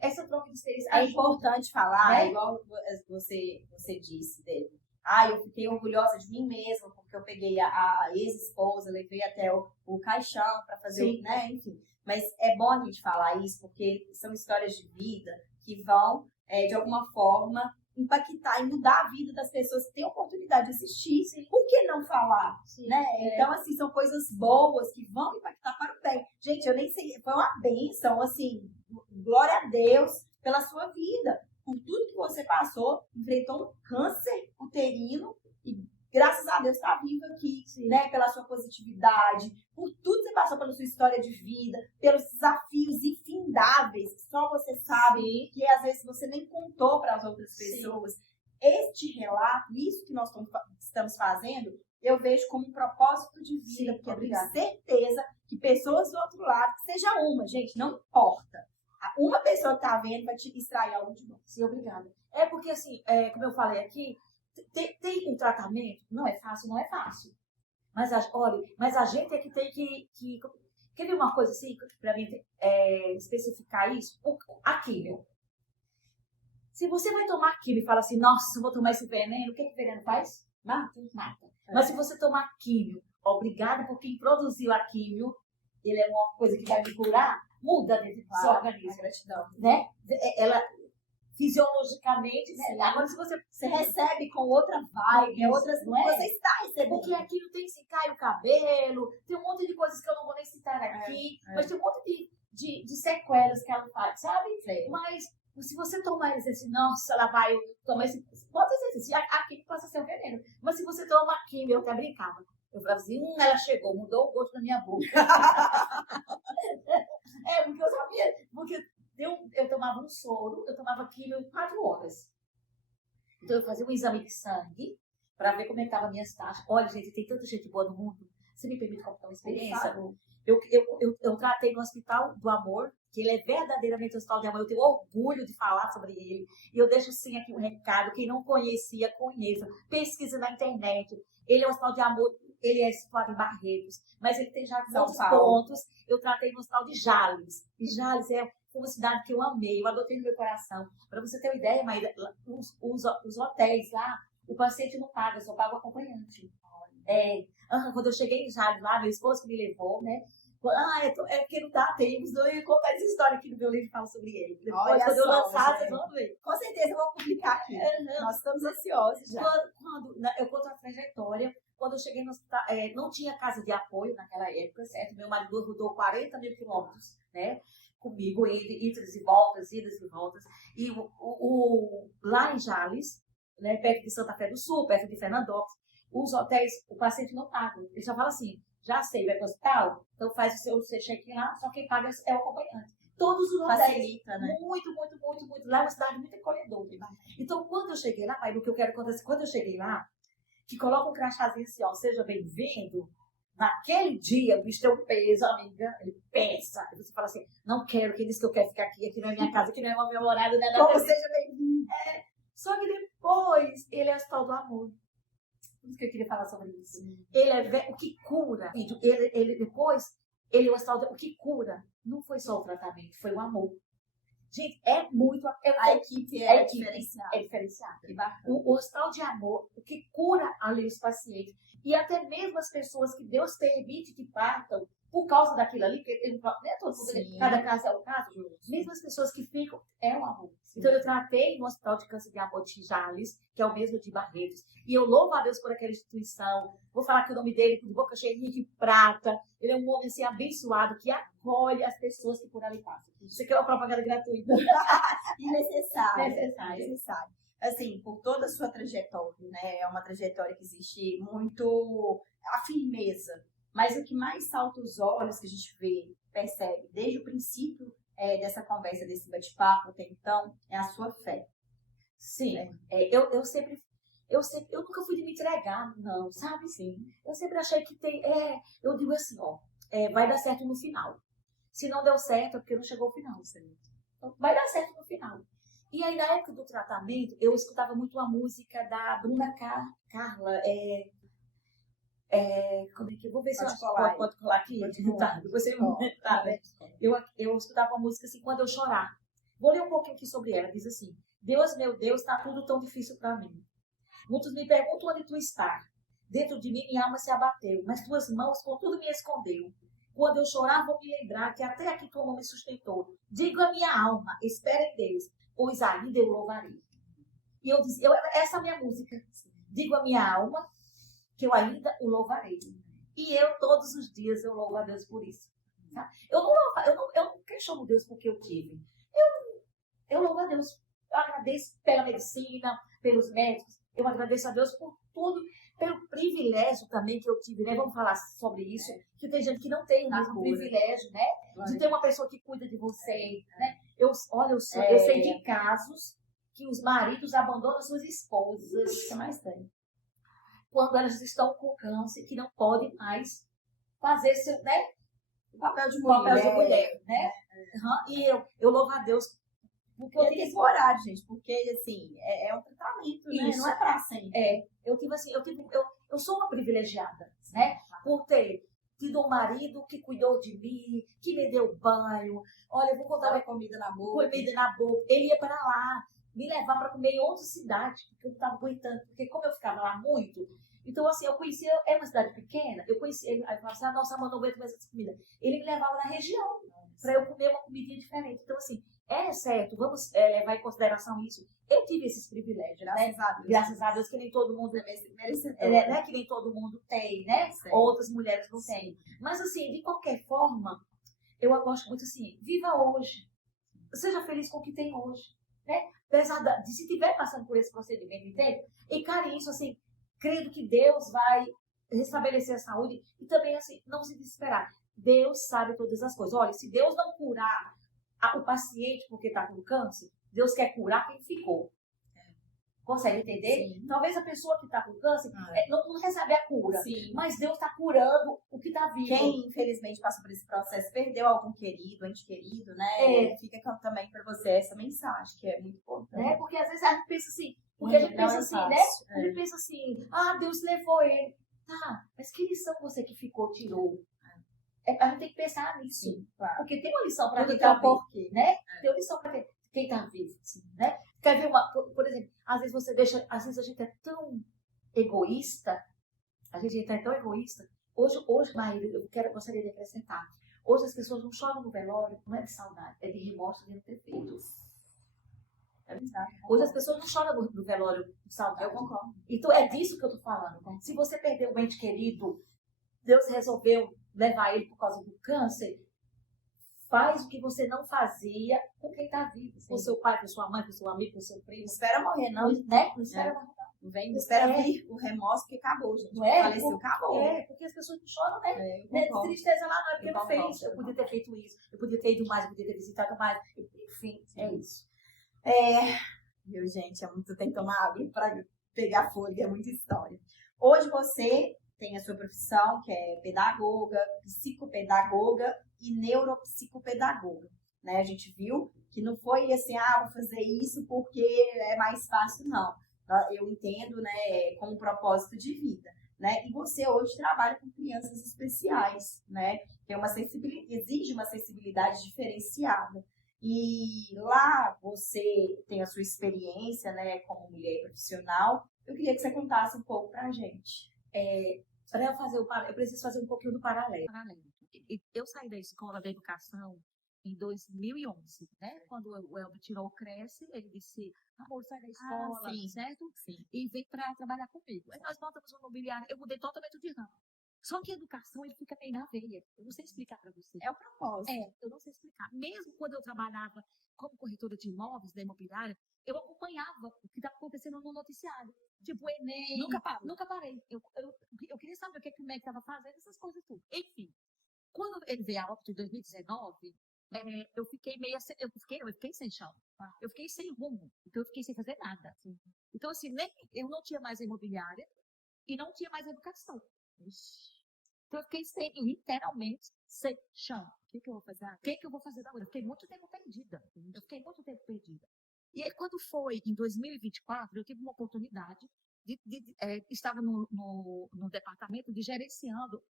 essa troca de experiência... É importante falar, igual você disse, David. Eu fiquei orgulhosa de mim mesma, porque eu peguei a ex-esposa, levei até o caixão para fazer, né, enfim. Mas é bom a gente falar isso, porque são histórias de vida que vão, de alguma forma, impactar e mudar a vida das pessoas que têm a oportunidade de assistir. Sim. Por que não falar? Né? Então, assim, são coisas boas que vão impactar para o bem. Gente, eu nem sei, foi uma bênção, assim, glória a Deus pela sua vida. Por tudo que você passou, enfrentou um câncer uterino e, graças a Deus, está viva aqui, né? Pela sua positividade, por tudo que você passou pela sua história de vida, pelos desafios infindáveis que só você sabe, que às vezes você nem contou para as outras pessoas. Este relato, isso que nós estamos fazendo, eu vejo como um propósito de vida, porque eu tenho certeza que pessoas do outro lado, que seja uma, gente, não importa. Uma pessoa que tá vendo vai te extrair algo de bom. Sim, obrigada. É porque, assim, como eu falei aqui, tem um tratamento, não é fácil. Mas a gente é que tem que... Quer ver uma coisa assim, pra mim especificar isso? A químio. Se você vai tomar químio e fala assim, nossa, eu vou tomar esse veneno, o que o veneno faz? Mata. Mas se você tomar químio, obrigada por quem produziu a químio, ele é uma coisa que vai me curar, muda dentro do seu organismo. Gratidão. Né? Ela, fisiologicamente, né? Agora se você recebe com outra vibe, outras, não é? Você está recebendo. Porque aquilo tem que cai o cabelo, tem um monte de coisas que eu não vou nem citar aqui, mas tem um monte de sequelas que ela faz, sabe? Mas se você tomar eles assim, nossa, ela vai tomar esse... Pode ser assim, aqui passa a ser o veneno. Mas se você toma químio, eu até brincava. Eu falava assim, ela chegou, mudou o gosto da minha boca. Porque eu sabia, porque eu tomava um soro, eu tomava químio 4 horas. Então eu fazia um exame de sangue para ver como é que estavam minhas taxas. Olha, gente, tem tanta gente boa no mundo. Você me permite contar uma experiência? Eu tratei no Hospital do Amor, que ele é verdadeiramente um hospital de amor. Eu tenho orgulho de falar sobre ele. E eu deixo sim aqui um recado. Quem não conhecia, conheça. Pesquise na internet. Ele é um hospital de amor. Ele é situado em Barretos, mas ele tem já outros pontos. Eu tratei no hospital de Jales. E Jales é uma cidade que eu amei, eu adotei no meu coração. Para você ter uma ideia, Maíra, os hotéis lá, o paciente não paga, só paga o acompanhante. Quando eu cheguei em Jales lá, meu esposo que me levou, né? É porque não dá tempo, eu ia contar essa história aqui no meu livro, falo sobre ele. Depois, quando eu lançar, vocês vão ver. Com certeza eu vou publicar aqui. Nós estamos ansiosos já. Eu conto a trajetória. Quando eu cheguei no hospital, não tinha casa de apoio naquela época, certo? Meu marido rodou 40 mil quilômetros, né? Comigo, idas e voltas. E lá em Jales, né, perto de Santa Fé do Sul, perto de Fernandópolis, os hotéis, o paciente não paga. Ele só fala assim, já sei, vai para o hospital, então faz o seu check-in lá, só quem paga é o acompanhante. Todos os hotéis. Facilita, né? Muito. Lá é uma cidade muito acolhedora. Então, quando eu cheguei lá, mas o que eu quero contar é quando eu cheguei lá, que coloca um crachazinho assim, ó, seja bem-vindo. Naquele dia, o bicho tem um peso, amiga. Ele pensa. E você fala assim, não quero, quem disse que eu quero ficar aqui não é minha casa, aqui não é meu horário, né? Como seja bem-vindo. Só que depois, ele é o hospital do amor. Por isso que eu queria falar sobre isso. Ele é o que cura. Depois, ele é o hospital o que cura. Não foi só o tratamento, foi o amor. Gente, é muito... A equipe é diferenciada. É diferenciada. O hospital de amor, o que cura ali os pacientes. E até mesmo as pessoas que Deus permite que partam, por causa daquilo ali, porque tem né, todo mundo, Sim. cada caso é um caso, mesmo as pessoas que ficam, é um amor. Então, eu tratei no Hospital de Câncer de Amor de Jales, que é o mesmo de Barretos, e eu louvo a Deus por aquela instituição. Vou falar que o nome dele, de boca cheia de prata, ele é um homem assim, abençoado, que acolhe as pessoas que por ali passam. Isso aqui é uma propaganda gratuita. E necessário. Necessário. Assim, por toda a sua trajetória, né? É uma trajetória que existe muito a firmeza. Mas o que mais salta os olhos, que a gente vê, percebe, desde o princípio dessa conversa, desse bate-papo até então, é a sua fé. Sim, eu nunca fui de me entregar, não, sabe? Sim. Eu sempre achei que eu digo assim, vai dar certo no final. Se não deu certo, é porque não chegou ao final. Então, vai dar certo no final. E aí, na época do tratamento, eu escutava muito a música da Bruna Carla, como é que eu vou ver se pode colar aqui? Tá, você tá, né? Eu escutava uma música assim, quando eu chorar. Vou ler um pouquinho aqui sobre ela. Diz assim: Deus, meu Deus, está tudo tão difícil para mim. Muitos me perguntam onde tu está. Dentro de mim, minha alma se abateu, mas tuas mãos com tudo me escondeu. Quando eu chorar, vou me lembrar que até aqui tua mão me sustentou. Digo a minha alma, espera em Deus, pois ainda eu louvarei. E eu disse, essa é a minha música. Digo a minha alma que eu ainda o louvarei. E eu, todos os dias, eu louvo a Deus por isso. Tá? Eu não questiono Deus porque eu tive. Eu louvo a Deus. Eu agradeço pela medicina, pelos médicos. Eu agradeço a Deus por tudo, pelo privilégio também que eu tive, né? Vamos falar sobre isso, que tem gente que não tem o mesmo privilégio, né? De ter uma pessoa que cuida de você, né? Eu sei de casos que os maridos abandonam suas esposas. O que mais tem? Quando elas estão com câncer, que não podem mais fazer seu, né? O papel de mulher, né? Uhum. E eu louvo a Deus. Porque eu tenho temporário, gente, porque assim, é um tratamento, né? Isso. Não é pra sempre. Eu sou uma privilegiada, né? Por ter tido um marido que cuidou de mim, que me deu banho. Olha, eu vou contar comida na boca. Ele ia para lá, me levar para comer em outra cidade, porque eu não estava aguentando, porque como eu ficava lá muito, então assim, eu conhecia, é uma cidade pequena, eu conhecia, aí eu falava assim, nossa, mãe, não aguento mais essa comida. Ele me levava na região, para eu comer uma comidinha diferente. Então assim, é certo, vamos levar em consideração isso. Eu tive esses privilégios, graças a Deus. Graças a Deus, que nem todo mundo merecedor, que nem todo mundo tem, né? Sim. Outras mulheres não têm. Mas assim, de qualquer forma, eu gosto muito assim, viva hoje. Seja feliz com o que tem hoje, né? Apesar de se estiver passando por esse procedimento inteiro, encare isso assim, crendo que Deus vai restabelecer a saúde e também assim, não se desesperar. Deus sabe todas as coisas. Olha, se Deus não curar o paciente porque está com câncer, Deus quer curar quem ficou. Consegue entender? Sim. Talvez a pessoa que está com câncer não recebe a cura. Sim. Mas Deus está curando o que está vivo. Quem, infelizmente, passou por esse processo, perdeu algum querido, ente querido, né? Fica também para você essa mensagem, que é muito importante. Porque às vezes a gente pensa assim, porque a gente pensa assim, né? A gente pensa assim, Deus levou ele. Tá, mas que lição você que ficou tirou? A gente tem que pensar nisso. Sim, claro. Porque tem uma lição para quem está vivo, porquê, né? Tem uma lição para quem está vivo, assim, né? Quer ver por exemplo, às vezes às vezes a gente é tão egoísta, Hoje, Maíra, gostaria de acrescentar. Hoje as pessoas não choram no velório, não é de saudade, é de remorso de não ter feito. É verdade. Hoje as pessoas não choram no velório de saudade. Eu concordo. Então é disso que eu estou falando. Se você perdeu um ente querido, Deus resolveu levar ele por causa do câncer, faz o que você não fazia com quem está vivo. Com seu pai, com sua mãe, com seu amigo, com seu primo. Não espera morrer, não. Né? Não espera morrer, não. Não espera vir o remorso, porque acabou, gente. Não é? Faleceu, acabou. Porque as pessoas não choram, né? Tristeza lá não é porque não fez. Eu podia ter feito isso, eu podia ter ido mais, eu podia ter visitado mais. Enfim, é isso. Viu, gente? Tem que tomar água para pegar fôlego, é muita história. Hoje você tem a sua profissão, que é pedagoga, psicopedagoga e neuropsicopedagoga, né? A gente viu que não foi assim, vou fazer isso porque é mais fácil, não. Eu entendo, né, como propósito de vida, né? E você hoje trabalha com crianças especiais, né? Exige uma sensibilidade diferenciada. E lá você tem a sua experiência, né, como mulher profissional. Eu queria que você contasse um pouco pra gente. Para eu preciso fazer um pouquinho do paralelo. eu saí da escola da educação em 2011, né? Quando o Elber tirou o Cresce, ele disse, amor, sai da escola, sim. certo? Sim. E vem para trabalhar comigo. Aí nós montamos uma imobiliária, eu mudei totalmente de ramo. Só que a educação, ele fica meio na veia. Eu não sei explicar para você. É o propósito. Eu não sei explicar. Mesmo quando eu trabalhava como corretora de imóveis da imobiliária, eu acompanhava o que estava acontecendo no noticiário. Tipo, o Enem. Nunca parou. Nunca parei. Eu queria saber o que o MEC estava fazendo, essas coisas tudo. Enfim, quando ele veio a óbito em 2019, eu fiquei eu fiquei sem chão. Eu fiquei sem rumo. Então, eu fiquei sem fazer nada. Então, assim, eu não tinha mais a imobiliária e não tinha mais a educação. Então, eu fiquei literalmente sem chão. O que eu vou fazer? O que eu vou fazer da hora? Eu fiquei muito tempo perdida. E aí, quando foi em 2024, eu tive uma oportunidade estava no departamento de gerenciando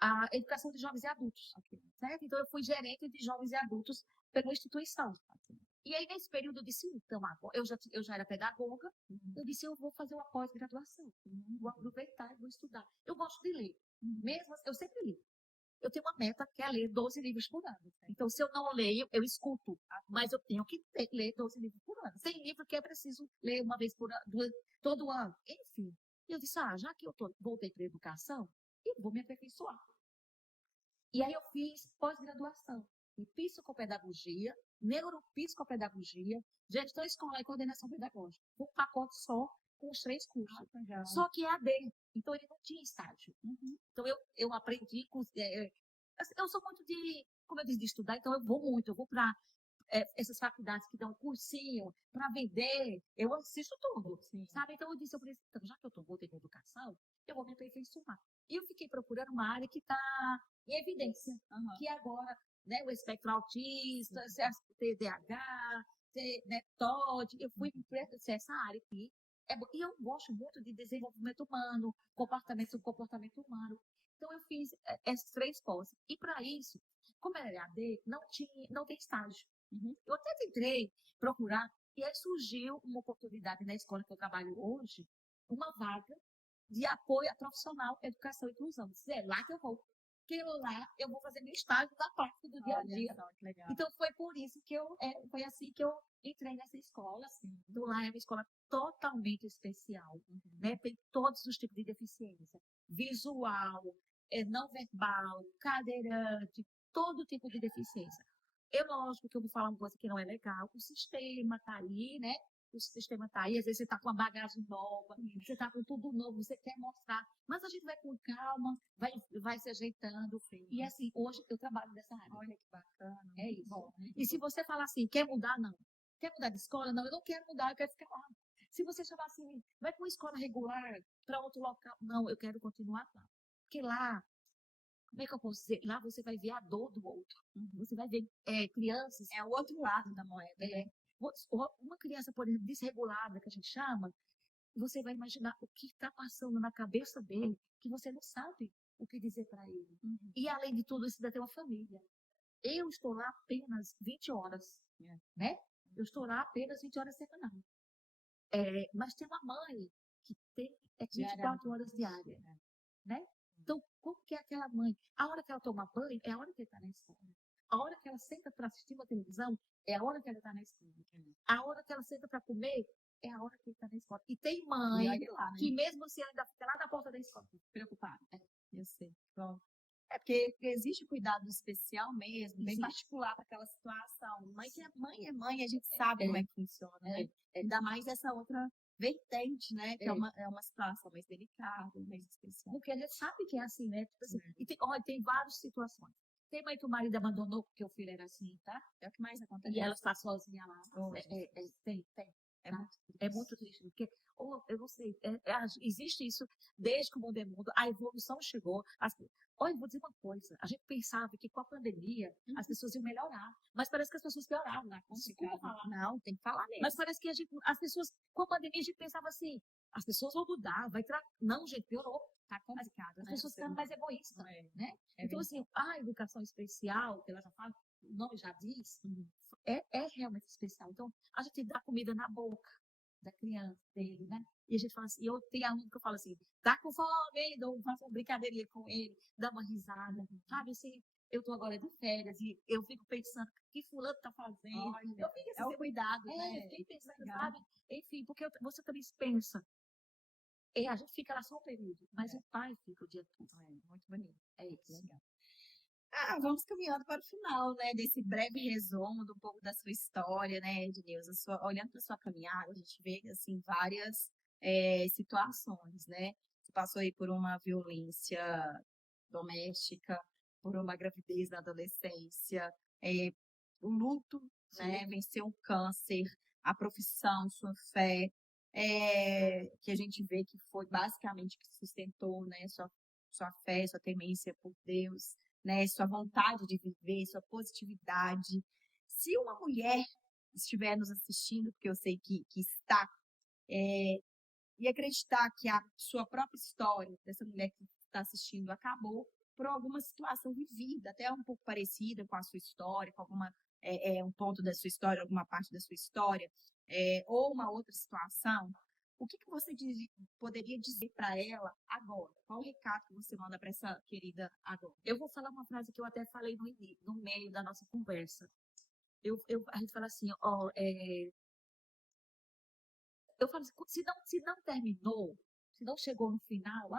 a educação de jovens e adultos. Certo? Então, eu fui gerente de jovens e adultos pela instituição. E aí, nesse período, eu disse, então, eu já era pedagoga, eu disse, eu vou fazer uma pós-graduação, vou aproveitar e vou estudar. Eu gosto de ler, mesmo, eu sempre li. Eu tenho uma meta que é ler 12 livros por ano. Então, se eu não leio, eu escuto, mas eu tenho que ler 12 livros por ano. Tem livro que é preciso ler uma vez por ano, todo ano, enfim. E eu disse, já que eu voltei para a educação, eu vou me aperfeiçoar. E aí eu fiz pós-graduação em psicopedagogia, neuropsicopedagogia, gestão escolar e coordenação pedagógica. Um pacote só com os 3 cursos. Só que é AD, então ele não tinha estágio. Então eu aprendi, eu sou muito como eu disse, de estudar, então eu vou para essas faculdades que dão cursinho para vender, eu assisto tudo, sabe? Então eu disse, então, já que eu voltei para educação, eu vou me aperfeiçoar. E eu fiquei procurando uma área que está em evidência, que agora, né, o espectro autista, TDAH, né, TOD, eu fui para essa área aqui. E eu gosto muito de desenvolvimento humano, comportamento humano. Então, eu fiz esses 3 pós. E para isso, como era EAD, não tem estágio. Eu até tentei procurar, e aí surgiu uma oportunidade na escola que eu trabalho hoje, uma vaga de apoio a profissional, educação e inclusão. É lá que eu vou. Porque lá eu vou fazer meu estágio da prática do dia a dia. Então, foi por isso que foi assim que eu entrei nessa escola. Então, lá é uma escola totalmente especial, né? Tem todos os tipos de deficiência. Visual, não verbal, cadeirante, todo tipo de deficiência. Lógico que eu vou falar uma coisa que não é legal. O sistema está aí, né? O sistema está aí, às vezes você está com uma bagagem nova, você está com tudo novo, você quer mostrar, mas a gente vai com calma, vai se ajeitando. E assim, hoje eu trabalho nessa área. Olha que bacana. É isso. Bom, e se você falar assim, quer mudar? Não. Quer mudar de escola? Não, eu não quero mudar, eu quero ficar lá. Se você chamar assim, vai para uma escola regular, para outro local, não, eu quero continuar lá. Porque lá, como é que eu posso dizer? Lá você vai ver a dor do outro. Você vai ver crianças. É o outro lado da moeda. Uma criança, por exemplo, desregulada, que a gente chama, você vai imaginar o que está passando na cabeça dele, que você não sabe o que dizer para ele. E, além de tudo, isso ainda tem uma família. Eu estou lá apenas 20 horas, né? Eu estou lá apenas 20 horas semanais. Mas tem uma mãe que tem 24 horas diárias, né? Então, como que é aquela mãe? A hora que ela toma banho é a hora que ela está na escola. A hora que ela senta para assistir uma televisão é a hora que ela está na escola. A hora que ela senta para comer é a hora que ele está na escola. E tem mãe que mesmo assim ainda fica lá na porta da escola, preocupada. Eu sei. Pronto. É porque existe cuidado especial mesmo, bem particular para aquela situação. Mãe é mãe, a gente sabe como é que funciona, né? Ainda mais essa outra vertente, né? Que é uma situação mais delicada, mais especial. Porque a gente sabe que é assim, né? Tipo assim, e tem várias situações. Tem mãe que o marido abandonou porque o filho era assim, tá? É o que mais acontece. E ela está sozinha lá. Tem. É muito triste, porque eu não sei, existe isso desde que o mundo é mundo, a evolução chegou. Olha, vou dizer uma coisa, a gente pensava que com a pandemia as pessoas iam melhorar, mas parece que as pessoas pioraram, né? Não, tem que falar mesmo. Mas parece que as pessoas, com a pandemia, a gente pensava assim, as pessoas vão mudar, Não, gente, piorou. Tá complicado, as pessoas ficaram mais egoístas, né? Então, assim, a educação especial, que ela já fala, o nome já diz, é realmente especial. Então, a gente dá comida na boca da criança, dele, né? E a gente fala assim, eu tenho aluno que eu falo assim, tá com fome, faço uma brincadeirinha com ele, dá uma risada, sabe? Assim, eu tô agora de férias e eu fico pensando o que fulano tá fazendo. Olha, Eu fico é o cuidado, eu né? fiquei pensando, Legal. sabe? Enfim, porque você também pensa, a gente fica lá só um período, mas o pai fica o dia todo. Muito bonito. É isso. Legal. Vamos caminhando para o final, né, desse breve resumo de um pouco da sua história, né, Ednilza? Olhando para sua caminhada, a gente vê, assim, várias situações, né? Você passou aí por uma violência doméstica, por uma gravidez na adolescência, o luto, né? Venceu um câncer, a profissão, sua fé, que a gente vê que foi basicamente que sustentou, né, sua fé, sua temência por Deus, né, sua vontade de viver, sua positividade. Se uma mulher estiver nos assistindo, porque eu sei que está, e acreditar que a sua própria história, dessa mulher que está assistindo, acabou por alguma situação vivida, até um pouco parecida com a sua história, com um ponto da sua história, alguma parte da sua história, ou uma outra situação, o que você poderia dizer para ela agora? Qual o recado que você manda para essa querida agora? Eu vou falar uma frase que eu até falei no meio da nossa conversa. A gente fala assim, eu falo assim, se não terminou, se não chegou no final,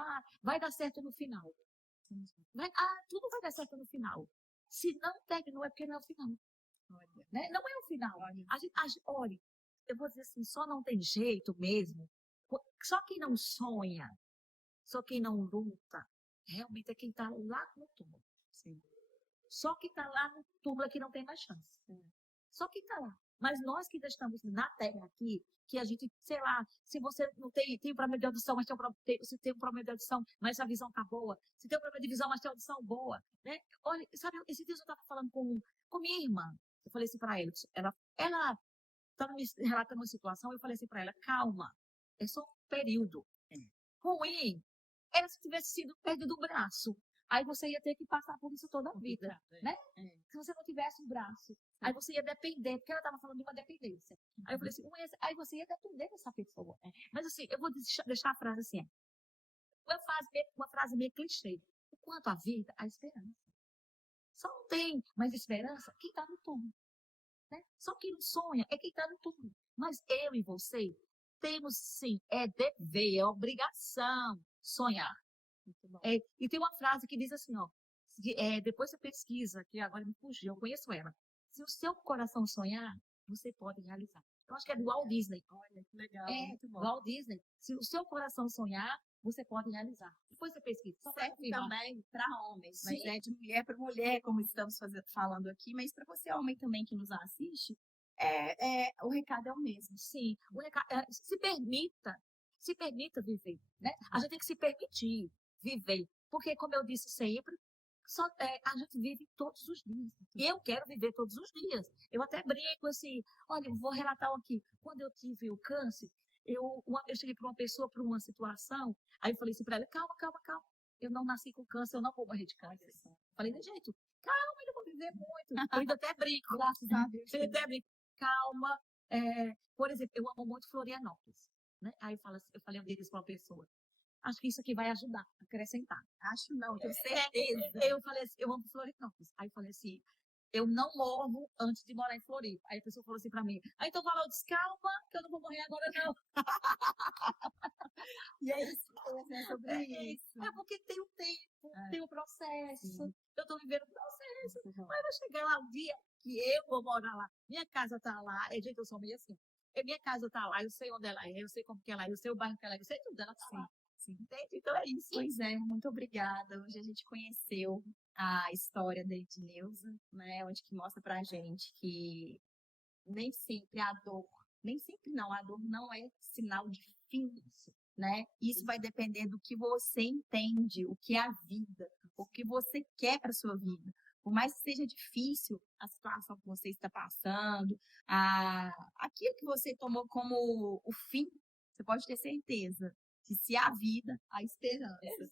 vai dar certo no final. Tudo vai dar certo no final. Se não terminou, é porque não é o final. Olha. Né? Não é o final. Olha, eu vou dizer assim, só não tem jeito mesmo. Só quem não sonha, só quem não luta, realmente é quem está lá no túmulo. Sim. Só quem está lá no túmulo é que não tem mais chance. Só quem está lá. Mas nós que ainda estamos na terra aqui, que a gente, sei lá, se você não tem um problema de audição, mas você tem um problema de audição, mas a visão tá boa. Se tem um problema de visão, mas tem audição boa. Né? Olha, sabe, esse dia eu estava falando com minha irmã. Eu falei assim para ela estava me relatando uma situação, eu falei assim para ela, calma, é só um período. Ruim era se tivesse sido perdido o braço. Aí você ia ter que passar por isso toda a vida, né? Se você não tivesse um braço, aí você ia depender, porque ela estava falando de uma dependência. Aí eu falei assim, aí você ia depender dessa pessoa. Mas assim, eu vou deixar a frase assim, uma frase meio clichê. Enquanto a vida, a esperança. Só não tem mais esperança quem está no túmulo. Né? Só quem não sonha é quem está no túmulo. Mas eu e você temos, sim, dever, é obrigação sonhar. E tem uma frase que diz assim, depois você pesquisa, que agora me fugiu, eu conheço ela. Se o seu coração sonhar, você pode realizar. Eu acho que é do Walt Disney. Olha, que legal, muito bom. Walt Disney. Se o seu coração sonhar, você pode realizar. Depois você pesquisa. Só serve também para homens, Sim. Mas de mulher para mulher, como estamos falando aqui, mas para você, homem também que nos assiste, o recado é o mesmo. Sim, o recado, se permita viver, né? A gente tem que se permitir viver, porque como eu disse sempre, a gente vive todos os dias. E eu quero viver todos os dias. Eu até brinco assim, olha, eu vou relatar aqui, quando eu tive o câncer, eu cheguei para uma pessoa, para uma situação, aí eu falei assim para ela, calma, eu não nasci com câncer, eu não vou morrer de câncer. Falei, de jeito, calma, eu vou viver muito. Eu ainda até brinco. Graças a Deus. Eu até brinco, calma. Por exemplo, eu amo muito Florianópolis. Né? Aí eu falei um deles para uma pessoa, acho que isso aqui vai ajudar, acrescentar. Acho não, tenho certeza. Eu falei assim, eu amo Florianópolis. Aí eu falei assim, eu não morro antes de morar em Floripa. Aí a pessoa falou assim pra mim, então falou, calma, que eu não vou morrer agora não. E é isso, é sobre isso. É porque tem um tempo, tem um processo. Sim. Eu tô vivendo um processo. Uhum. Mas vai chegar lá um dia que eu vou morar lá. Minha casa tá lá. Gente, eu sou meio assim. Minha casa tá lá, eu sei onde ela é, eu sei como que ela é, eu sei o bairro que ela é, eu sei tudo, ela tá lá. Sim. Entende? Então é isso. Pois é, muito obrigada. Hoje a gente conheceu a história da Ednilza, né? Onde que mostra pra gente que nem sempre a dor não é sinal de fim, né? Isso vai depender do que você entende, o que é a vida, o que você quer para sua vida. Por mais que seja difícil a situação que você está passando, aquilo que você tomou como o fim, você pode ter certeza que se há vida, há esperança.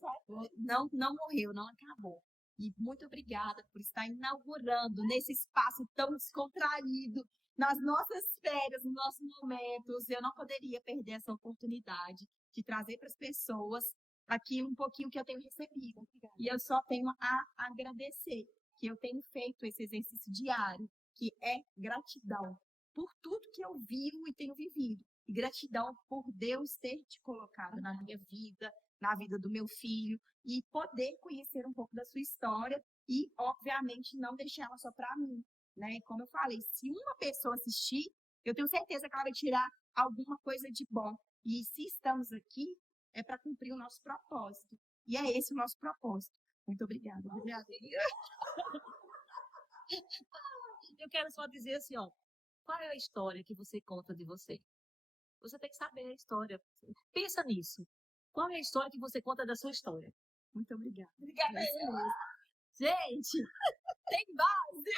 Não morreu, não acabou. E muito obrigada por estar inaugurando nesse espaço tão descontraído, nas nossas férias, nos nossos momentos. Eu não poderia perder essa oportunidade de trazer para as pessoas aqui um pouquinho que eu tenho recebido. Obrigada. E eu só tenho a agradecer. que eu tenho feito esse exercício diário, que é gratidão por tudo que eu vivo e tenho vivido. E gratidão por Deus ter te colocado na minha vida, na vida do meu filho, e poder conhecer um pouco da sua história e, obviamente, não deixar ela só para mim, né? Como eu falei, se uma pessoa assistir, eu tenho certeza que ela vai tirar alguma coisa de bom. E se estamos aqui, é para cumprir o nosso propósito. E é esse o nosso propósito. Muito obrigada. Obrigada. Eu quero só dizer assim, ó, qual é a história que você conta de você? Você tem que saber a história. Pensa nisso. Qual é a história que você conta da sua história? Muito obrigada. Obrigada. É isso mesmo. Gente, tem base.